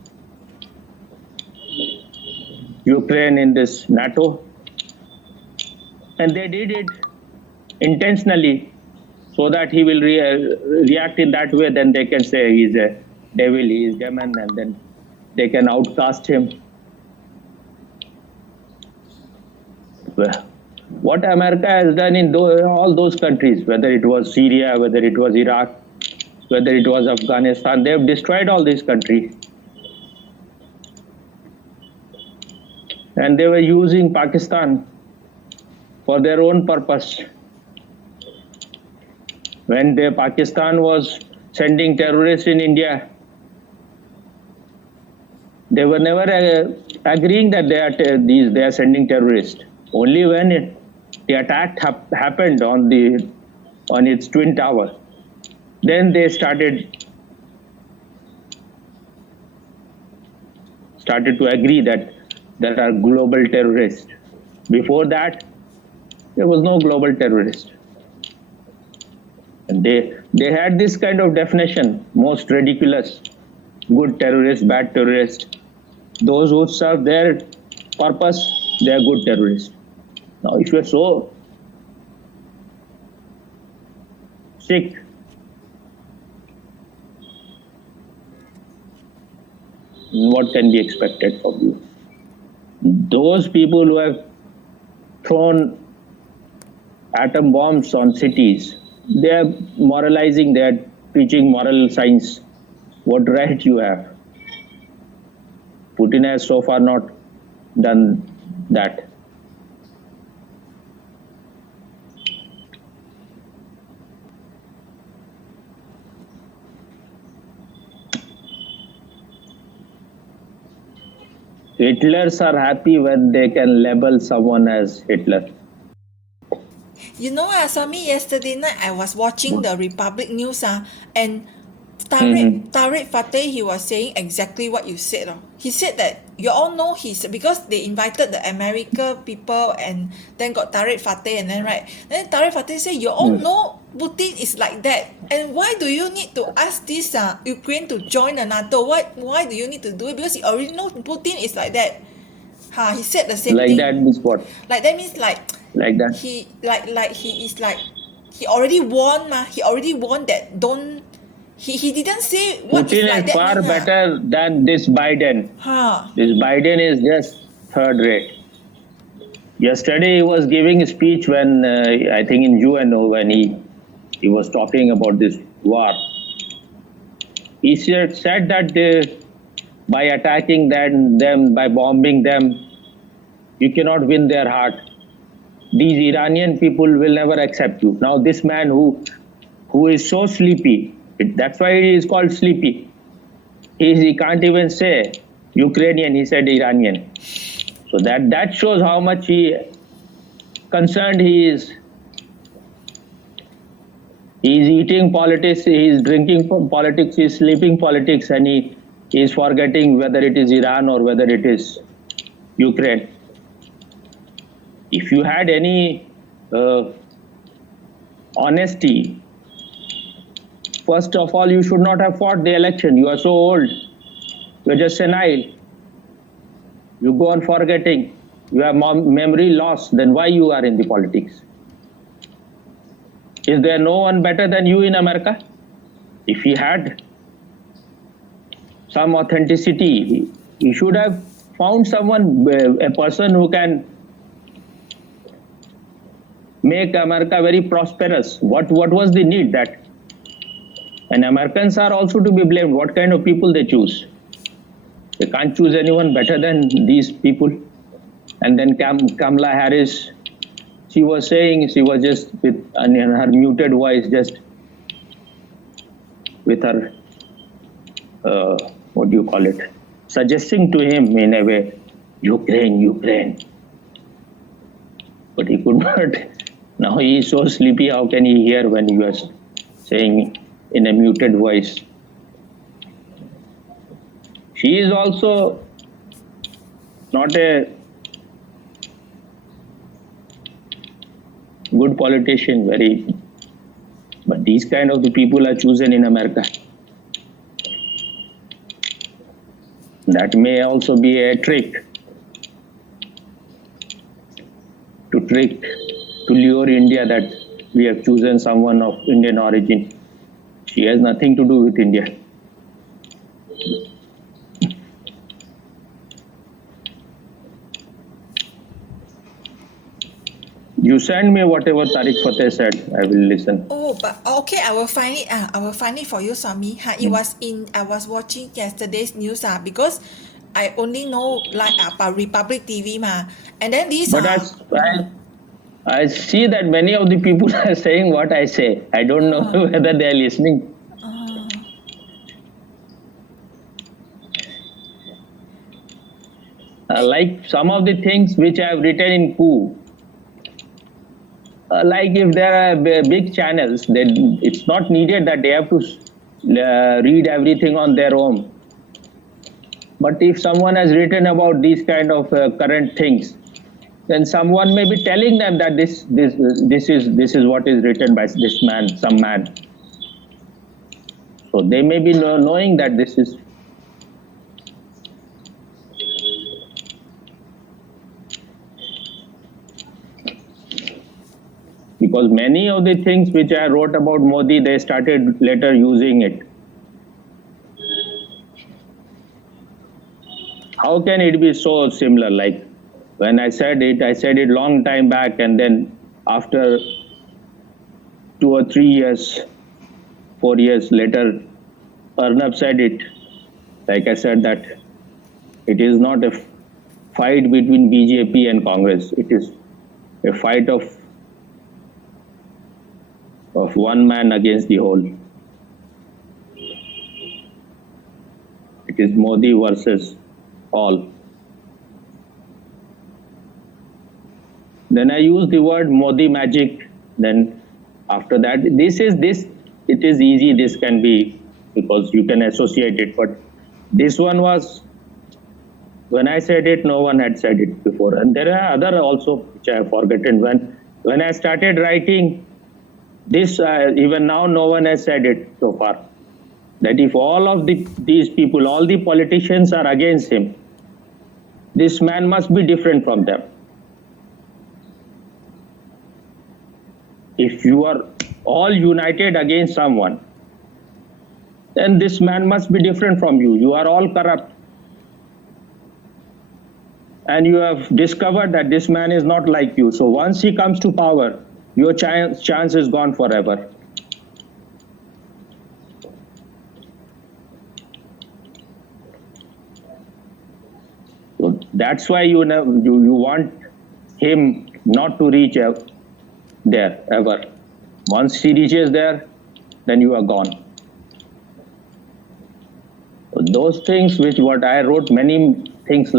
Ukraine in this NATO. And they did it intentionally so that he will react in that way. Then they can say he's a devil, he is demon, and then they can outcast him. Well, what America has done in all those countries, whether it was Syria, whether it was Iraq, whether it was Afghanistan, they have destroyed all these countries. And they were using Pakistan for their own purpose. When Pakistan was sending terrorists in India, they were never agreeing that they are sending terrorists. Only when the attack happened on its twin tower, then they started to agree that there are global terrorists. Before that, there was no global terrorist. And they had this kind of definition, most ridiculous: good terrorist, bad terrorist. Those who serve their purpose, they are good terrorists. Now, if you are so sick, what can be expected from you? Those people who have thrown atom bombs on cities, they are moralizing, they are preaching moral science. What right you have? Putin has so far not done that. Hitlers are happy when they can label someone as Hitler. You know, Swami, yesterday night I was watching the Republic News and Tariq Fateh, he was saying exactly what you said. He said that you all know because they invited the America people and then got Tariq Fateh and then Tariq Fateh said you all know Putin is like that, and why do you need to ask this Ukraine to join the NATO? Why do you need to do it? Because you already know Putin is like that. He said the same Like thing. that means what? Like that means like that. he he is like he already warned he already warned that don't he didn't say what Putin is like is that far mean, better than this Biden. This Biden is just third rate. Yesterday he was giving a speech when I think in UNO when he was talking about this war. He said that by attacking them, by bombing them, you cannot win their heart. These Iranian people will never accept you. Now this man who is so sleepy, that's why he is called sleepy. He can't even say Ukrainian, he said Iranian. So that shows how much concerned he is. He's eating politics, he's drinking politics, he's sleeping politics, and he is forgetting whether it is Iran or whether it is Ukraine. If you had any honesty, first of all, you should not have fought the election. You are so old. You're just senile. You go on forgetting. You have memory loss. Then why you are in the politics? Is there no one better than you in America? If he had some authenticity, he should have found someone, a person who can make America very prosperous. What was the need that? And Americans are also to be blamed. What kind of people they choose? They can't choose anyone better than these people. And then Kamala Harris, she was saying, she was just with her muted voice, just with her, what do you call it, suggesting to him in a way, Ukraine. But he could not. Now he is so sleepy, how can he hear when you are saying in a muted voice? She is also not a good politician, but these kind of the people are chosen in America. That may also be a trick to lure India that we have chosen someone of Indian origin. She has nothing to do with India. You send me whatever Tariq Fateh said. I will listen. Oh, but okay, I will find it. I will find it for you, Swami. It was I was watching yesterday's news. Because I only know like about Republic TV and then these. But I see that many of the people are saying what I say. I don't know whether they are listening. Like some of the things which I have written in Pooh. Like if there are big channels, then it's not needed that they have to read everything on their own. But if someone has written about these kind of current things, then someone may be telling them that this is what is written by this man, some man. So they may be knowing that this is. Because many of the things which I wrote about Modi, they started later using it. How can it be so similar? Like when I said it long time back, and then after 2 or 3 years, 4 years later, Arnab said it. Like I said that it is not a fight between BJP and Congress. It is a fight of one man against the whole. It is Modi versus all. Then I use the word Modi magic. Then after that, it is easy. This can be because you can associate it. But this one was, when I said it, no one had said it before. And there are other also which I have forgotten. When I started writing this, even now no one has said it so far. That if all of these people, all the politicians are against him, this man must be different from them. If you are all united against someone, then this man must be different from you. You are all corrupt. And you have discovered that this man is not like you. So once he comes to power, your chance is gone forever. So that's why you want him not to reach there ever. Once he reaches there, then you are gone. So those things what I wrote, many things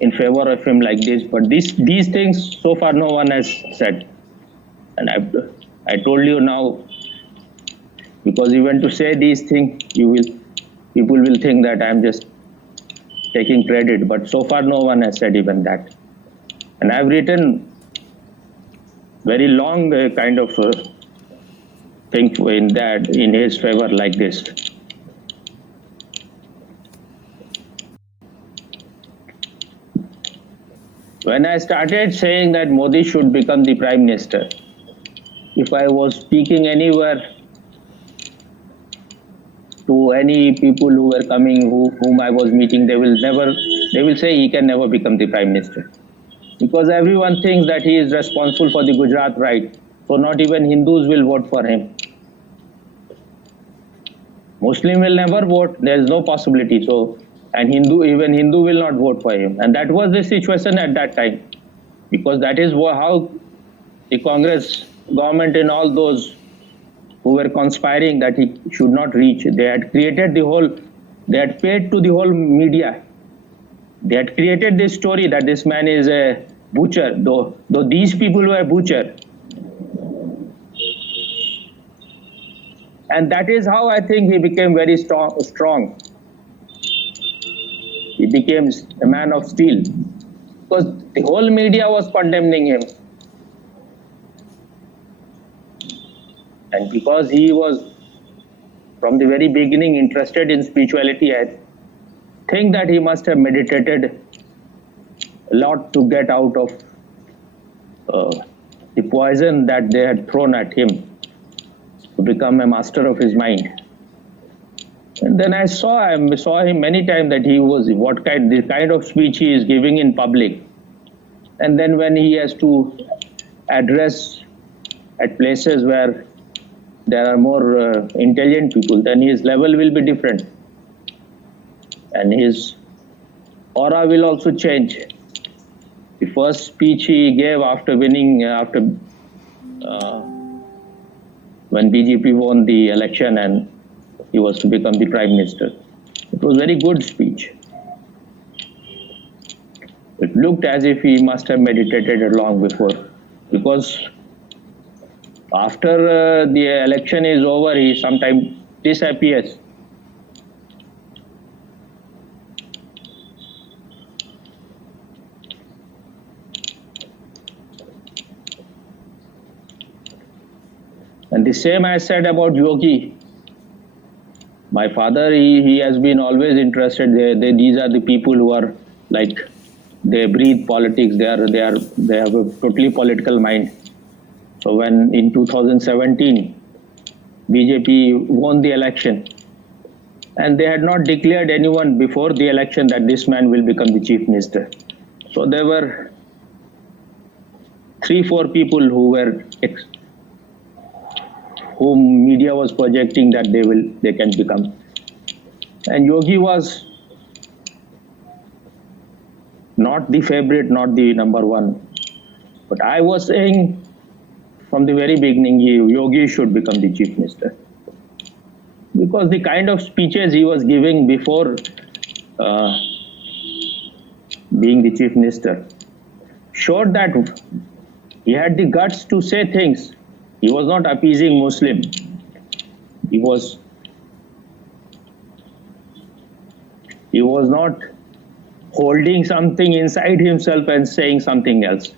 in favor of him like this, but these things so far no one has said. And I told you now, because even to say these things, people will think that I'm just taking credit, but so far no one has said even that. And I've written very long kind of thing in his favor like this. When I started saying that Modi should become the Prime Minister, if I was speaking anywhere to any people who were coming, whom I was meeting, they will say he can never become the Prime Minister. Because everyone thinks that he is responsible for the Gujarat right. So not even Hindus will vote for him. Muslim will never vote. There is no possibility. So, and even Hindu will not vote for him. And that was the situation at that time. Because that is how the Congress government and all those who were conspiring that he should not reach, they had created they had paid to the whole media. They had created this story that this man is a butcher, though these people were butcher. And that is how I think he became very strong. He became a man of steel. Because the whole media was condemning him. And because he was, from the very beginning, interested in spirituality, I think that he must have meditated a lot to get out of the poison that they had thrown at him, to become a master of his mind. And then I saw him many times that he was the kind of speech he is giving in public. And then when he has to address at places where there are more intelligent people, then his level will be different. And his aura will also change. The first speech he gave after winning, when BJP won the election and he was to become the Prime Minister. It was a very good speech. It looked as if he must have meditated long before, because after the election is over, he sometimes disappears. And the same I said about Yogi. My father, he has been always interested. These are the people who are like, they breathe politics. They have a totally political mind. So when in 2017, BJP won the election, and they had not declared anyone before the election that this man will become the chief minister. So there were 3-4 people whom media was projecting that they can become. And Yogi was not the favorite, not the number one. But I was saying from the very beginning, Yogi should become the chief minister. Because the kind of speeches he was giving before being the chief minister showed that he had the guts to say things. He was not appeasing Muslim. He was He was not holding something inside himself and saying something else.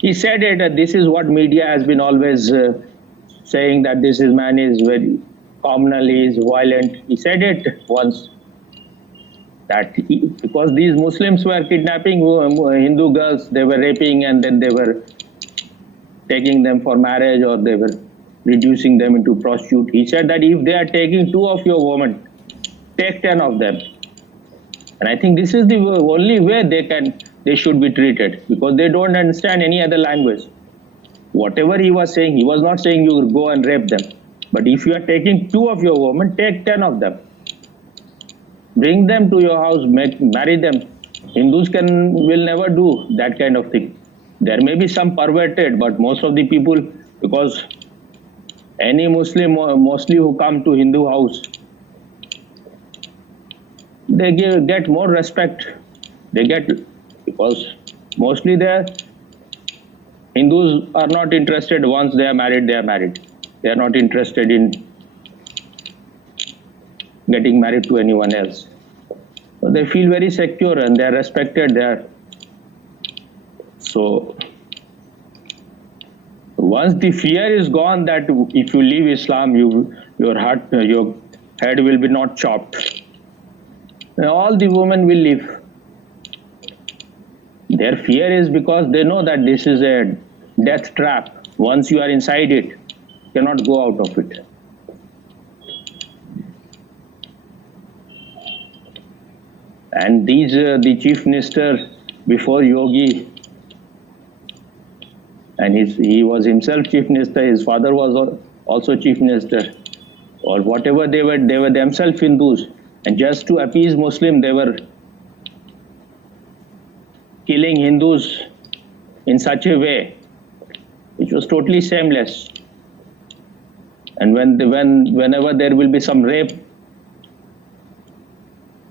He said it, this is what media has been always saying, that this is man is very communal, he is violent. He said it once, that because these Muslims were kidnapping Hindu girls, they were raping and then they were taking them for marriage, or they were reducing them into prostitute. He said that if they are taking 2 of your women, take 10 of them. And I think this is the only way they should be treated, because they don't understand any other language. Whatever he was saying, he was not saying you go and rape them. But if you are taking 2 of your women, take 10 of them. Bring them to your house, marry them. Hindus will never do that kind of thing. There may be some perverted, but most of the people, because any Muslim mostly who come to Hindu house, they get more respect. Because mostly Hindus are not interested. Once they are married, they are married. They are not interested in getting married to anyone else. So they feel very secure and they are respected there. So once the fear is gone that if you leave Islam, your head will be not chopped, all the women will leave. Their fear is because they know that this is a death trap. Once you are inside it, you cannot go out of it. And the chief minister before Yogi, and he was himself chief minister, his father was also chief minister, or whatever they were themselves Hindus. And just to appease Muslim, they were killing Hindus in such a way which was totally shameless. And whenever there will be some rape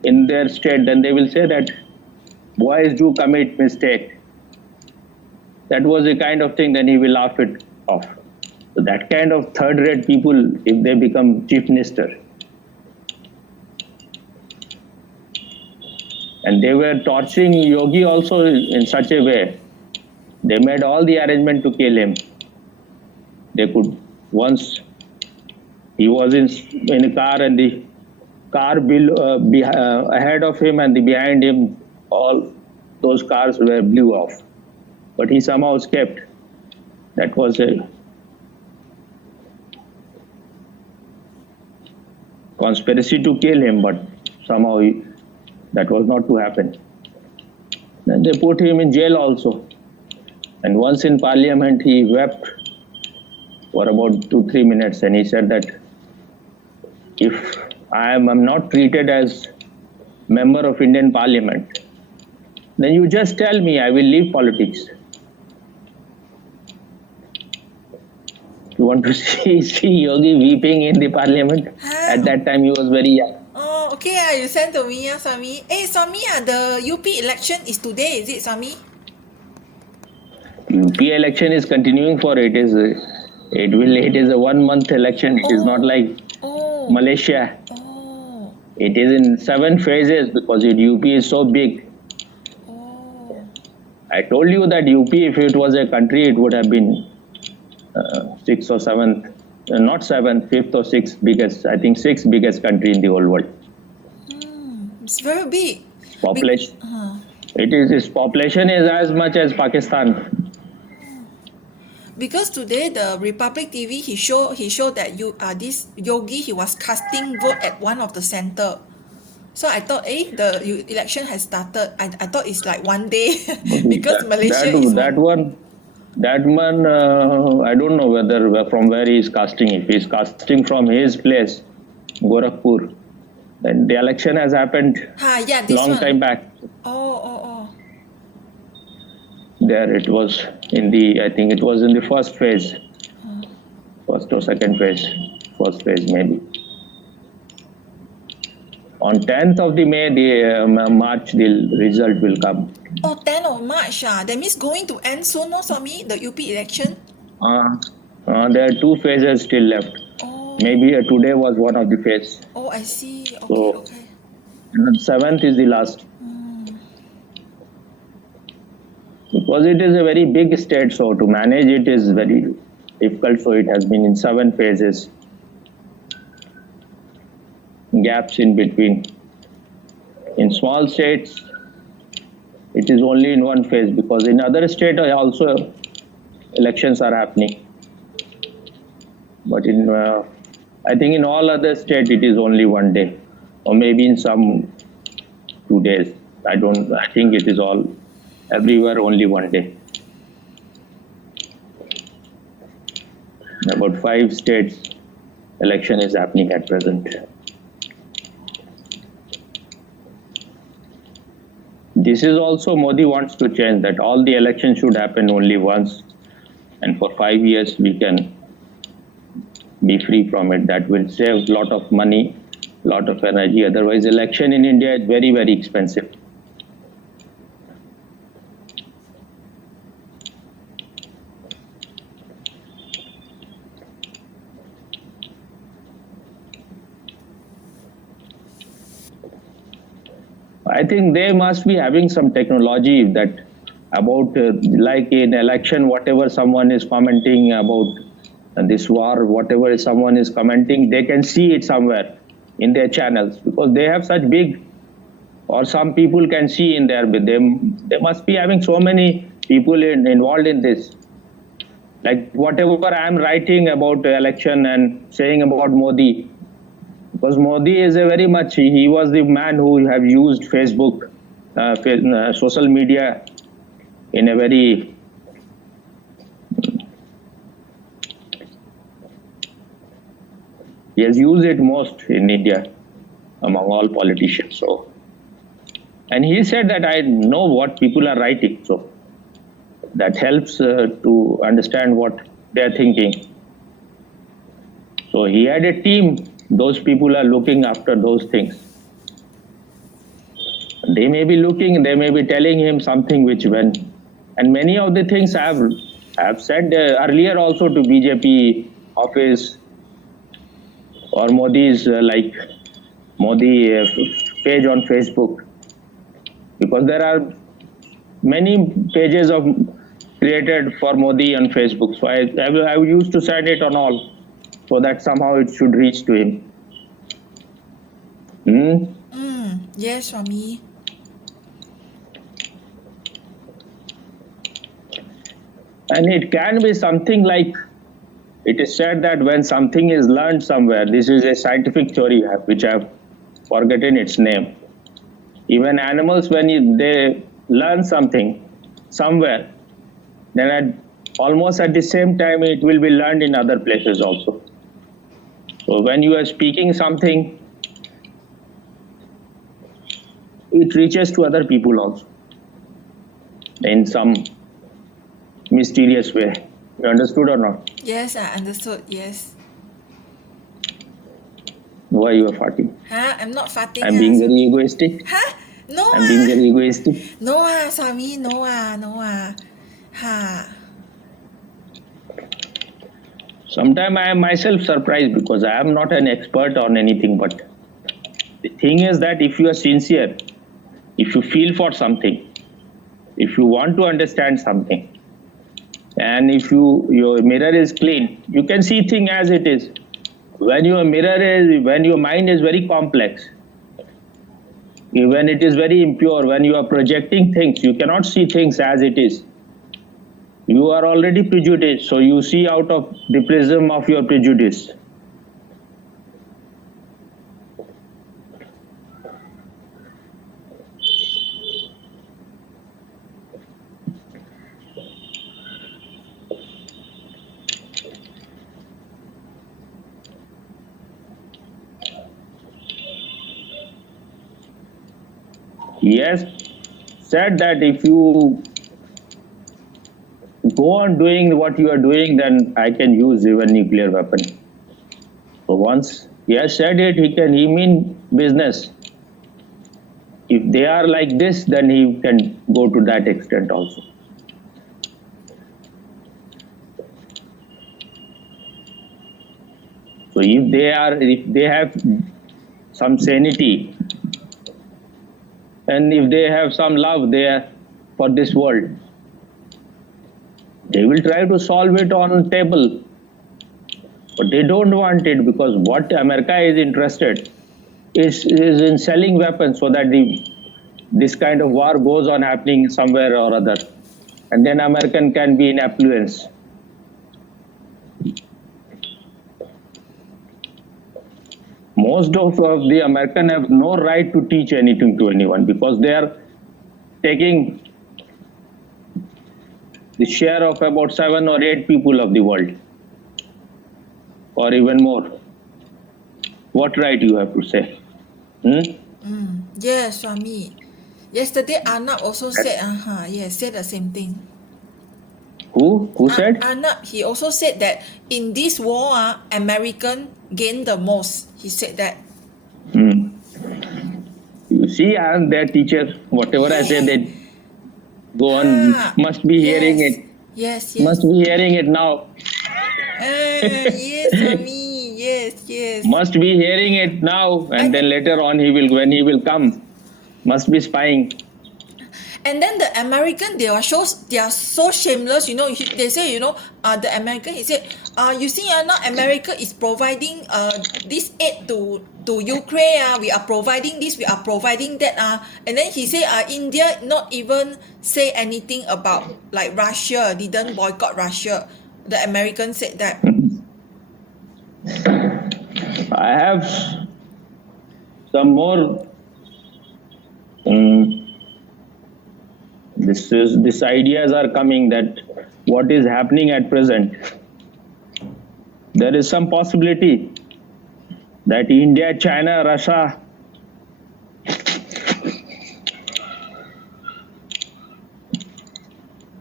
in their state, then they will say that boys do commit mistake. That was the kind of thing, then he will laugh it off. So that kind of third-rate people, if they become chief minister, and they were torturing Yogi also in such a way, they made all the arrangement to kill him. They could, once he was in a car and the car ahead of him and behind him, all those cars were blew off. But he somehow escaped. That was a conspiracy to kill him, but somehow that was not to happen. Then they put him in jail also. And once in parliament, he wept for about 2-3 minutes, and he said that if I'm not treated as member of Indian Parliament, then you just tell me, I will leave politics. You want to see Yogi weeping in the parliament? At that time, he was very young. Oh, okay. You send to me, Swami. Hey, Swami, the UP election is today, is it, Swami? UP election is continuing for it is a 1-month election. It is not like Malaysia. Oh. It is in 7 phases because UP is so big. Oh. I told you that UP, if it was a country, it would have been 6th or 7th, not 7th, 5th or 6th biggest, I think 6th biggest country in the whole world. It's very big. Population. Its population is as much as Pakistan. Because today the Republic TV he showed that this Yogi, he was casting vote at one of the center. So I thought, the election has started. I thought it's like one day because Malaysia is that one. I don't know whether from where he is casting. If he is casting from his place, Gorakhpur, then the election has happened long time back. Oh. There it was I think it was in the first phase, first or second phase, first phase maybe. On 10th of the March, the result will come. Oh, 10th of March. That means going to end soon, no, Swami, the UP election? There are 2 phases still left. Oh. Maybe today was one of the phase. Oh, I see. Okay, So okay. 7th is the last. Mm. Because it is a very big state, so to manage it is very difficult. So it has been in 7 phases, gaps in between. In small states, it is only in one phase, because in other states also elections are happening. But I think in all other states it is only one day, or maybe in some 2 days. I think it is all everywhere only one day. About 5 states, election is happening at present. This is also Modi wants to change that. All the elections should happen only once, and for 5 years we can be free from it. That will save a lot of money, lot of energy. Otherwise, election in India is very, very expensive. I think they must be having some technology that about like in election, whatever someone is commenting about this war, whatever someone is commenting, they can see it somewhere in their channels, because they have such big, or some people can see in there with them. They must be having so many people involved in this. Like whatever I am writing about the election and saying about Modi, because Modi is a very much, he was the man who have used Facebook, social media in a very he has used it most in India among all politicians. So, and he said that I know what people are writing, so that helps to understand what they are thinking. So he had a team. Those people are looking after those things. They may be looking, they may be telling him something which when, and many of the things I have said earlier also to BJP office or Modi's like Modi page on Facebook, because there are many pages of created for Modi on Facebook. So I used to send it on all, so that somehow it should reach to him. Yes, Swami. And it can be something like, it is said that when something is learned somewhere, this is a scientific theory which I have forgotten its name. Even animals, when they learn something somewhere, then almost at the same time it will be learned in other places also. So when you are speaking something, it reaches to other people also in some mysterious way. You understood or not? Yes, I understood. Yes. Why you are farting? Huh? I'm not farting. I'm being very egoistic. Huh? No. I'm being very egoistic. No, Swami. No. Ha. Sometimes I am myself surprised, because I am not an expert on anything. But the thing is that if you are sincere, if you feel for something, if you want to understand something, and if your mirror is clean, you can see things as it is. When your mind is very complex, when it is very impure, when you are projecting things, you cannot see things as it is. You are already prejudiced, so you see out of the prism of your prejudice. He has said that if you go on doing what you are doing, then I can use even nuclear weapon. So once he has said it, he mean business. If they are like this, then he can go to that extent also. So if they have some sanity, and if they have some love there for this world, they will try to solve it on table. But they don't want it, because what America is interested is in selling weapons, so that this kind of war goes on happening somewhere or other, and then American can be in affluence. Most of the American have no right to teach anything to anyone, because they are taking the share of about 7 or 8 people of the world, or even more. What right you have to say? Yes, Swami. Yesterday, Arnab also said, yes, said the same thing. Who said? Arnab, he also said that in this war, American gain the most. He said that. You see, I am their teacher. Whatever I say, they go on. Must be hearing it. Yes. Must be hearing it now. Yes, Swami. Yes. Must be hearing it now, and then later on when he will come, must be spying. And then the American, they are so shameless, they say, the American, he said, you see, now America is providing this aid to Ukraine, we are providing this, we are providing that, and then he said, India not even say anything about, like, Russia, didn't boycott Russia. The American said that. I have some more. These ideas are coming that what is happening at present, there is some possibility that India, China, Russia,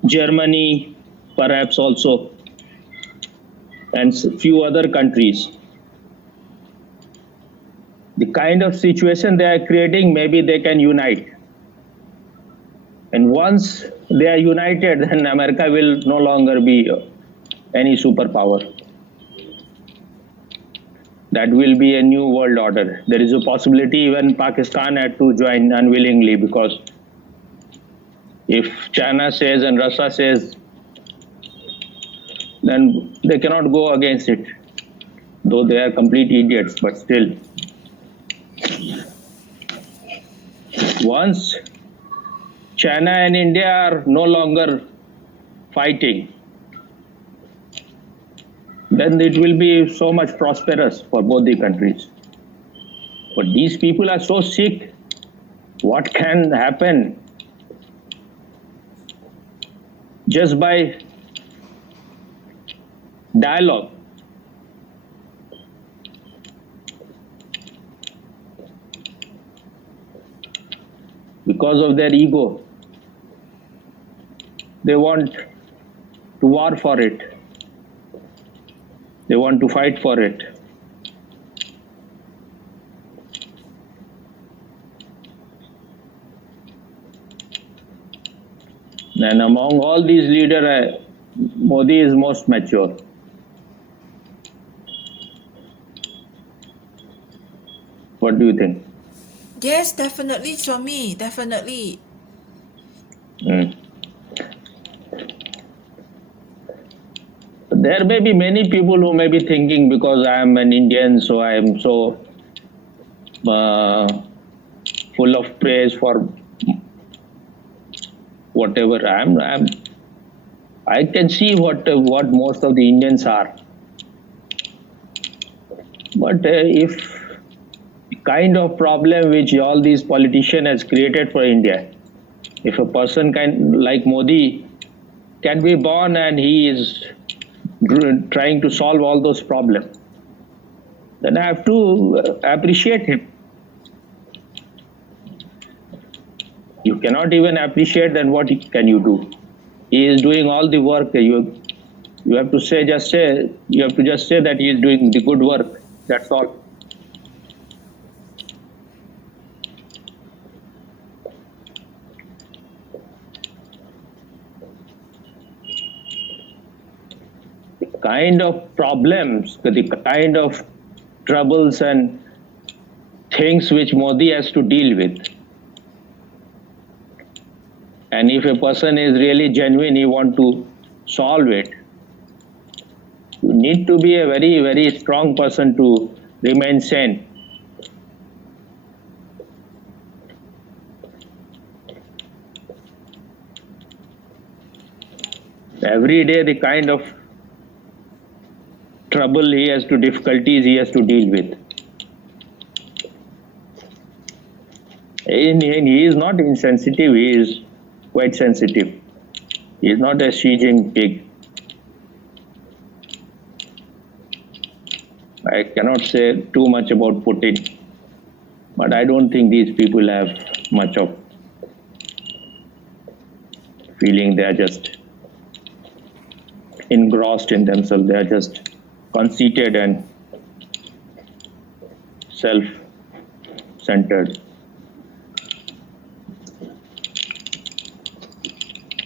Germany, perhaps also, and few other countries, the kind of situation they are creating, maybe they can unite. And once they are united, then America will no longer be any superpower. That will be a new world order. There is a possibility even Pakistan had to join unwillingly, because if China says and Russia says, then they cannot go against it. Though they are complete idiots, but still. Once China and India are no longer fighting, then it will be so much prosperous for both the countries. But these people are so sick. What can happen just by dialogue? Because of their ego, they want to war for it. They want to fight for it. And among all these leaders, Modi is most mature. What do you think? Yes, definitely, Swami, definitely. There may be many people who may be thinking, because I am an Indian, so I am so full of praise for whatever I am. I can see what most of the Indians are. But if the kind of problem which all these politicians has created for India, if a person like Modi can be born and he is trying to solve all those problems, then I have to appreciate him. You cannot even appreciate, then what can you do? He is doing all the work. You have to just say that he is doing the good work. That's all. The kind of problems, the kind of troubles and things which Modi has to deal with. And if a person is really genuine, he want to solve it, you need to be a very, very strong person to remain sane. Every day, the kind of trouble he has to, difficulties he has to deal with. And he is not insensitive, he is quite sensitive. He is not a Xi Jinping. I cannot say too much about Putin, but I don't think these people have much of feeling. They are just engrossed in themselves. They are just conceited and self-centered.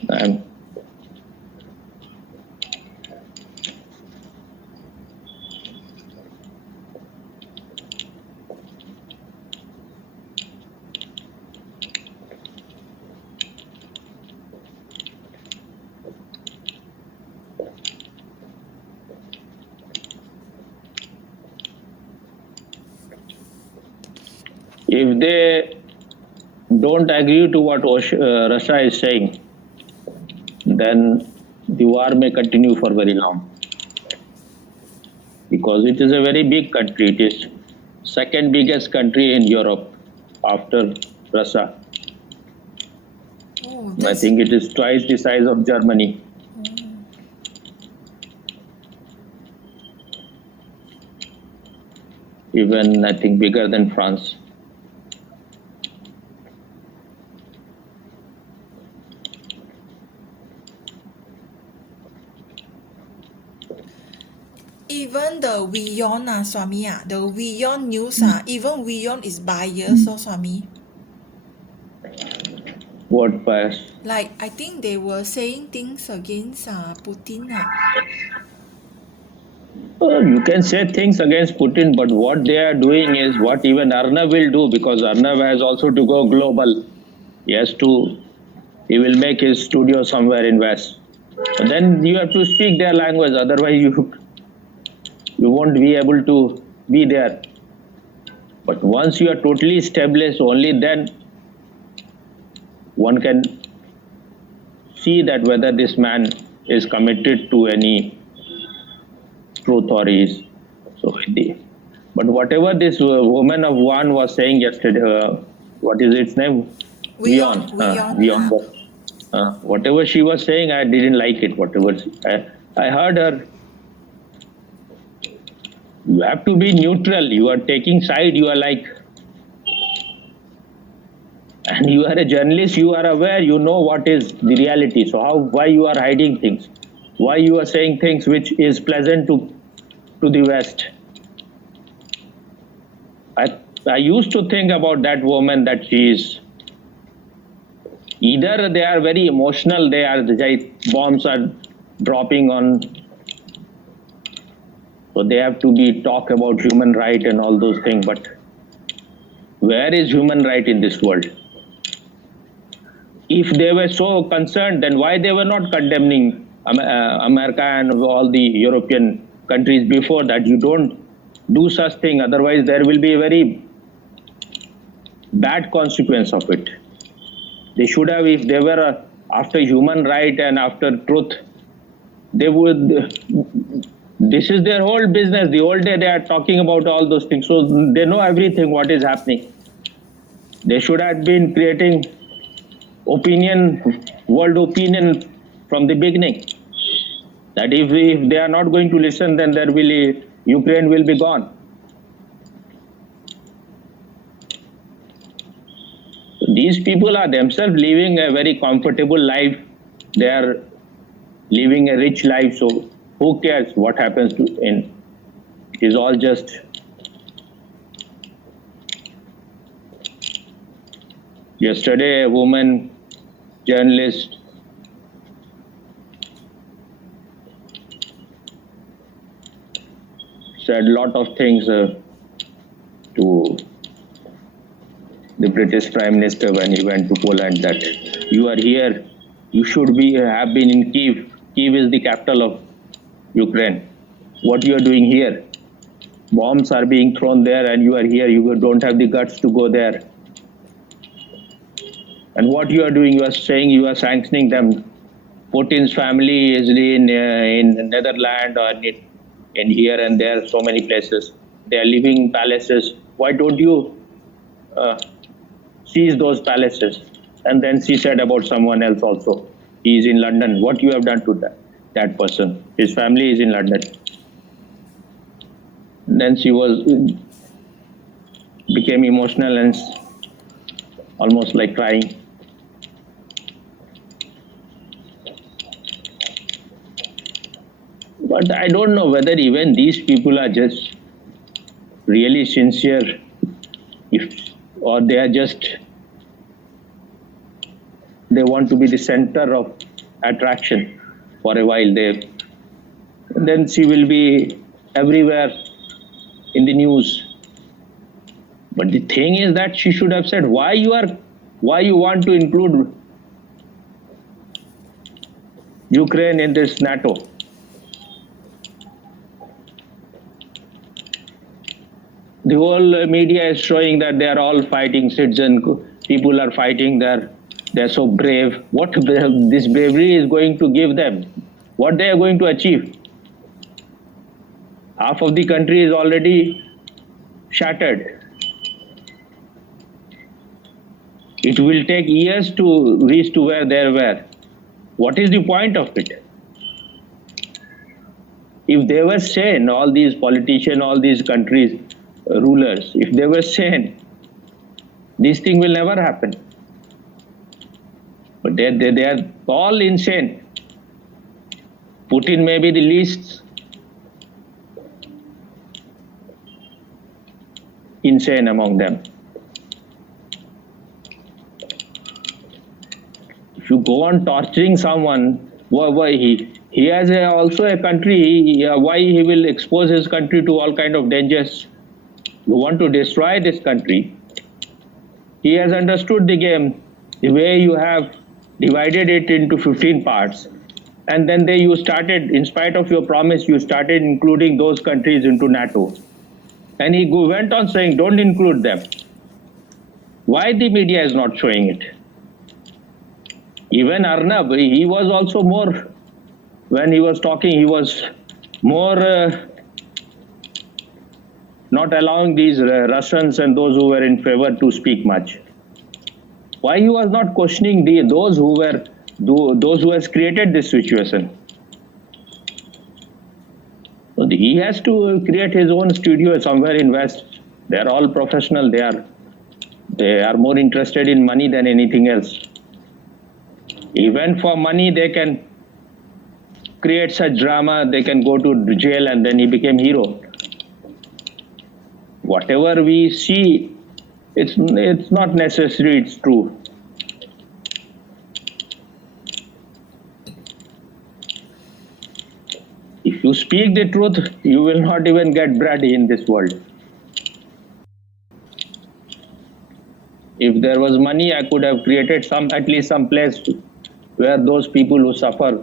And if they don't agree to what Russia is saying, then the war may continue for very long. Because it is a very big country. It is second biggest country in Europe after Russia. Oh, I think it is twice the size of Germany. Even, I think, bigger than France. even the WION Swami, the WION news, even WION is biased, so Swami. What bias? Like, I think they were saying things against Putin. You can say things against Putin, but what they are doing is what even Arnav will do, because Arnav has also to go global. He will make his studio somewhere in West. So then you have to speak their language, otherwise you won't be able to be there. But once you are totally established, only then one can see that whether this man is committed to any truth or is. But whatever this woman of Wuhan was saying yesterday, what is its name? WION. Whatever she was saying, I didn't like it. I heard her. You have to be neutral. You are taking side. You are like, and you are a journalist. You are aware. You know what is the reality. So why you are hiding things? Why you are saying things which is pleasant to the West? I used to think about that woman, that she is either they are very emotional. Bombs are dropping on. So they have to talk about human right and all those things. But where is human right in this world? If they were so concerned, then why they were not condemning America and all the European countries before that? You don't do such thing, otherwise there will be a very bad consequence of it. They should have, if they were after human right and after truth, they would. This is their whole business. The whole day they are talking about all those things. So they know everything what is happening. They should have been creating world opinion from the beginning. That if they are not going to listen, then Ukraine will be gone. So these people are themselves living a very comfortable life. They are living a rich life. So who cares what happens it is all just yesterday a woman journalist said a lot of things to the British Prime Minister when he went to Poland that you are here, you should have been in Kiev. Kiev is the capital of Ukraine. What you are doing here? Bombs are being thrown there and you are here, you don't have the guts to go there. And what you are doing, you are saying you are sanctioning them. Putin's family is in Netherlands or in here and there, so many places. They are living in palaces. Why don't you seize those palaces? And then she said about someone else also. He is in London. What you have done to that person? His family is in London. Then she became emotional and almost like crying. But I don't know whether even these people are just really sincere, or they are just, they want to be the center of attraction for a while. Then she will be everywhere in the news. But the thing is that she should have said why you want to include Ukraine in this NATO. The whole media is showing that they are all fighting citizen. People are fighting. They're so brave. What this bravery is going to give them? What they are going to achieve? Half of the country is already shattered. It will take years to reach to where they were. What is the point of it? If they were sane, all these politicians, all these countries, rulers, if they were sane, this thing will never happen. But they are all insane. Putin may be the least insane among them. If you go on torturing someone, why he has also a country. Why he will expose his country to all kind of dangers? You want to destroy this country. He has understood the game, the way you have divided it into 15 parts. And then you started, in spite of your promise, you started including those countries into NATO. And he went on saying, don't include them. Why the media is not showing it? Even Arnab, he was also more, when he was talking, he was more not allowing these Russians and those who were in favor to speak much. Why he was not questioning those who has created this situation? So he has to create his own studio somewhere in West. They are all professional. They are more interested in money than anything else. Even for money, they can create such drama. They can go to jail and then he became hero. Whatever we see, it's not necessary, it's true. If you speak the truth, you will not even get bread in this world. If there was money, I could have created at least some place where those people who suffer,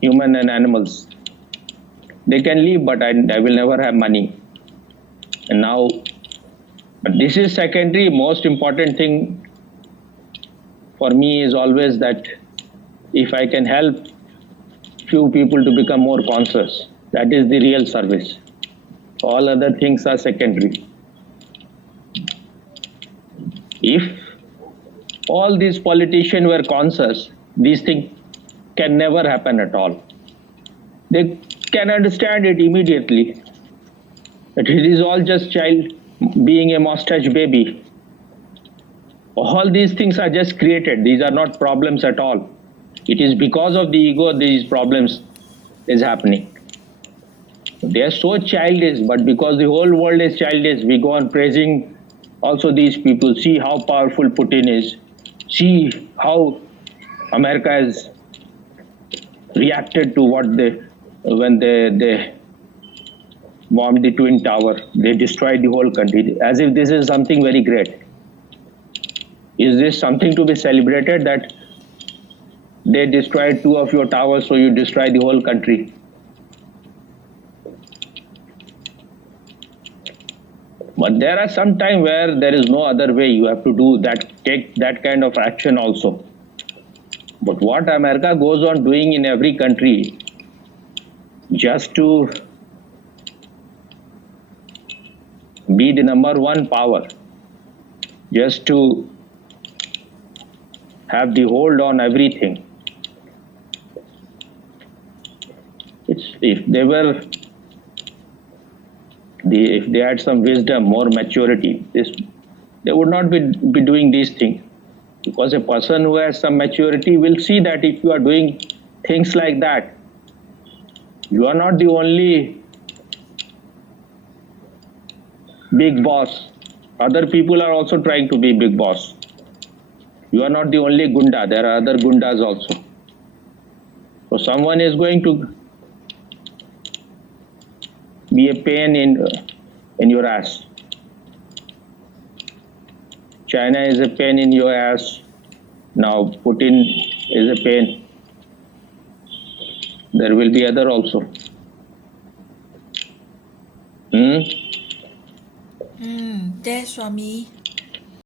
human and animals, they can live, but I will never have money. And now, but this is secondary. Most important thing for me is always that if I can help few people to become more conscious, that is the real service. All other things are secondary. If all these politicians were conscious, these things can never happen at all. They can understand it immediately. That it is all just child being a mustache baby. All these things are just created. These are not problems at all. It is because of the ego these problems is happening. They are so childish, but because the whole world is childish, we go on praising also these people. See how powerful Putin is. See how America has reacted to when they bombed the Twin Tower. They destroyed the whole country, as if this is something very great. Is this something to be celebrated that they destroyed 2 of your towers, so you destroy the whole country? But there are some time where there is no other way. You have to do that, take that kind of action also. But what America goes on doing in every country, just to be the #1 power, just to have the hold on everything. If they had some wisdom, more maturity, they would not be doing these things. Because a person who has some maturity will see that if you are doing things like that, you are not the only big boss. Other people are also trying to be big boss. You are not the only gunda. There are other gundas also. So someone is going to be a pain in your ass. China is a pain in your ass. Now Putin is a pain. There will be other also. There, Swami.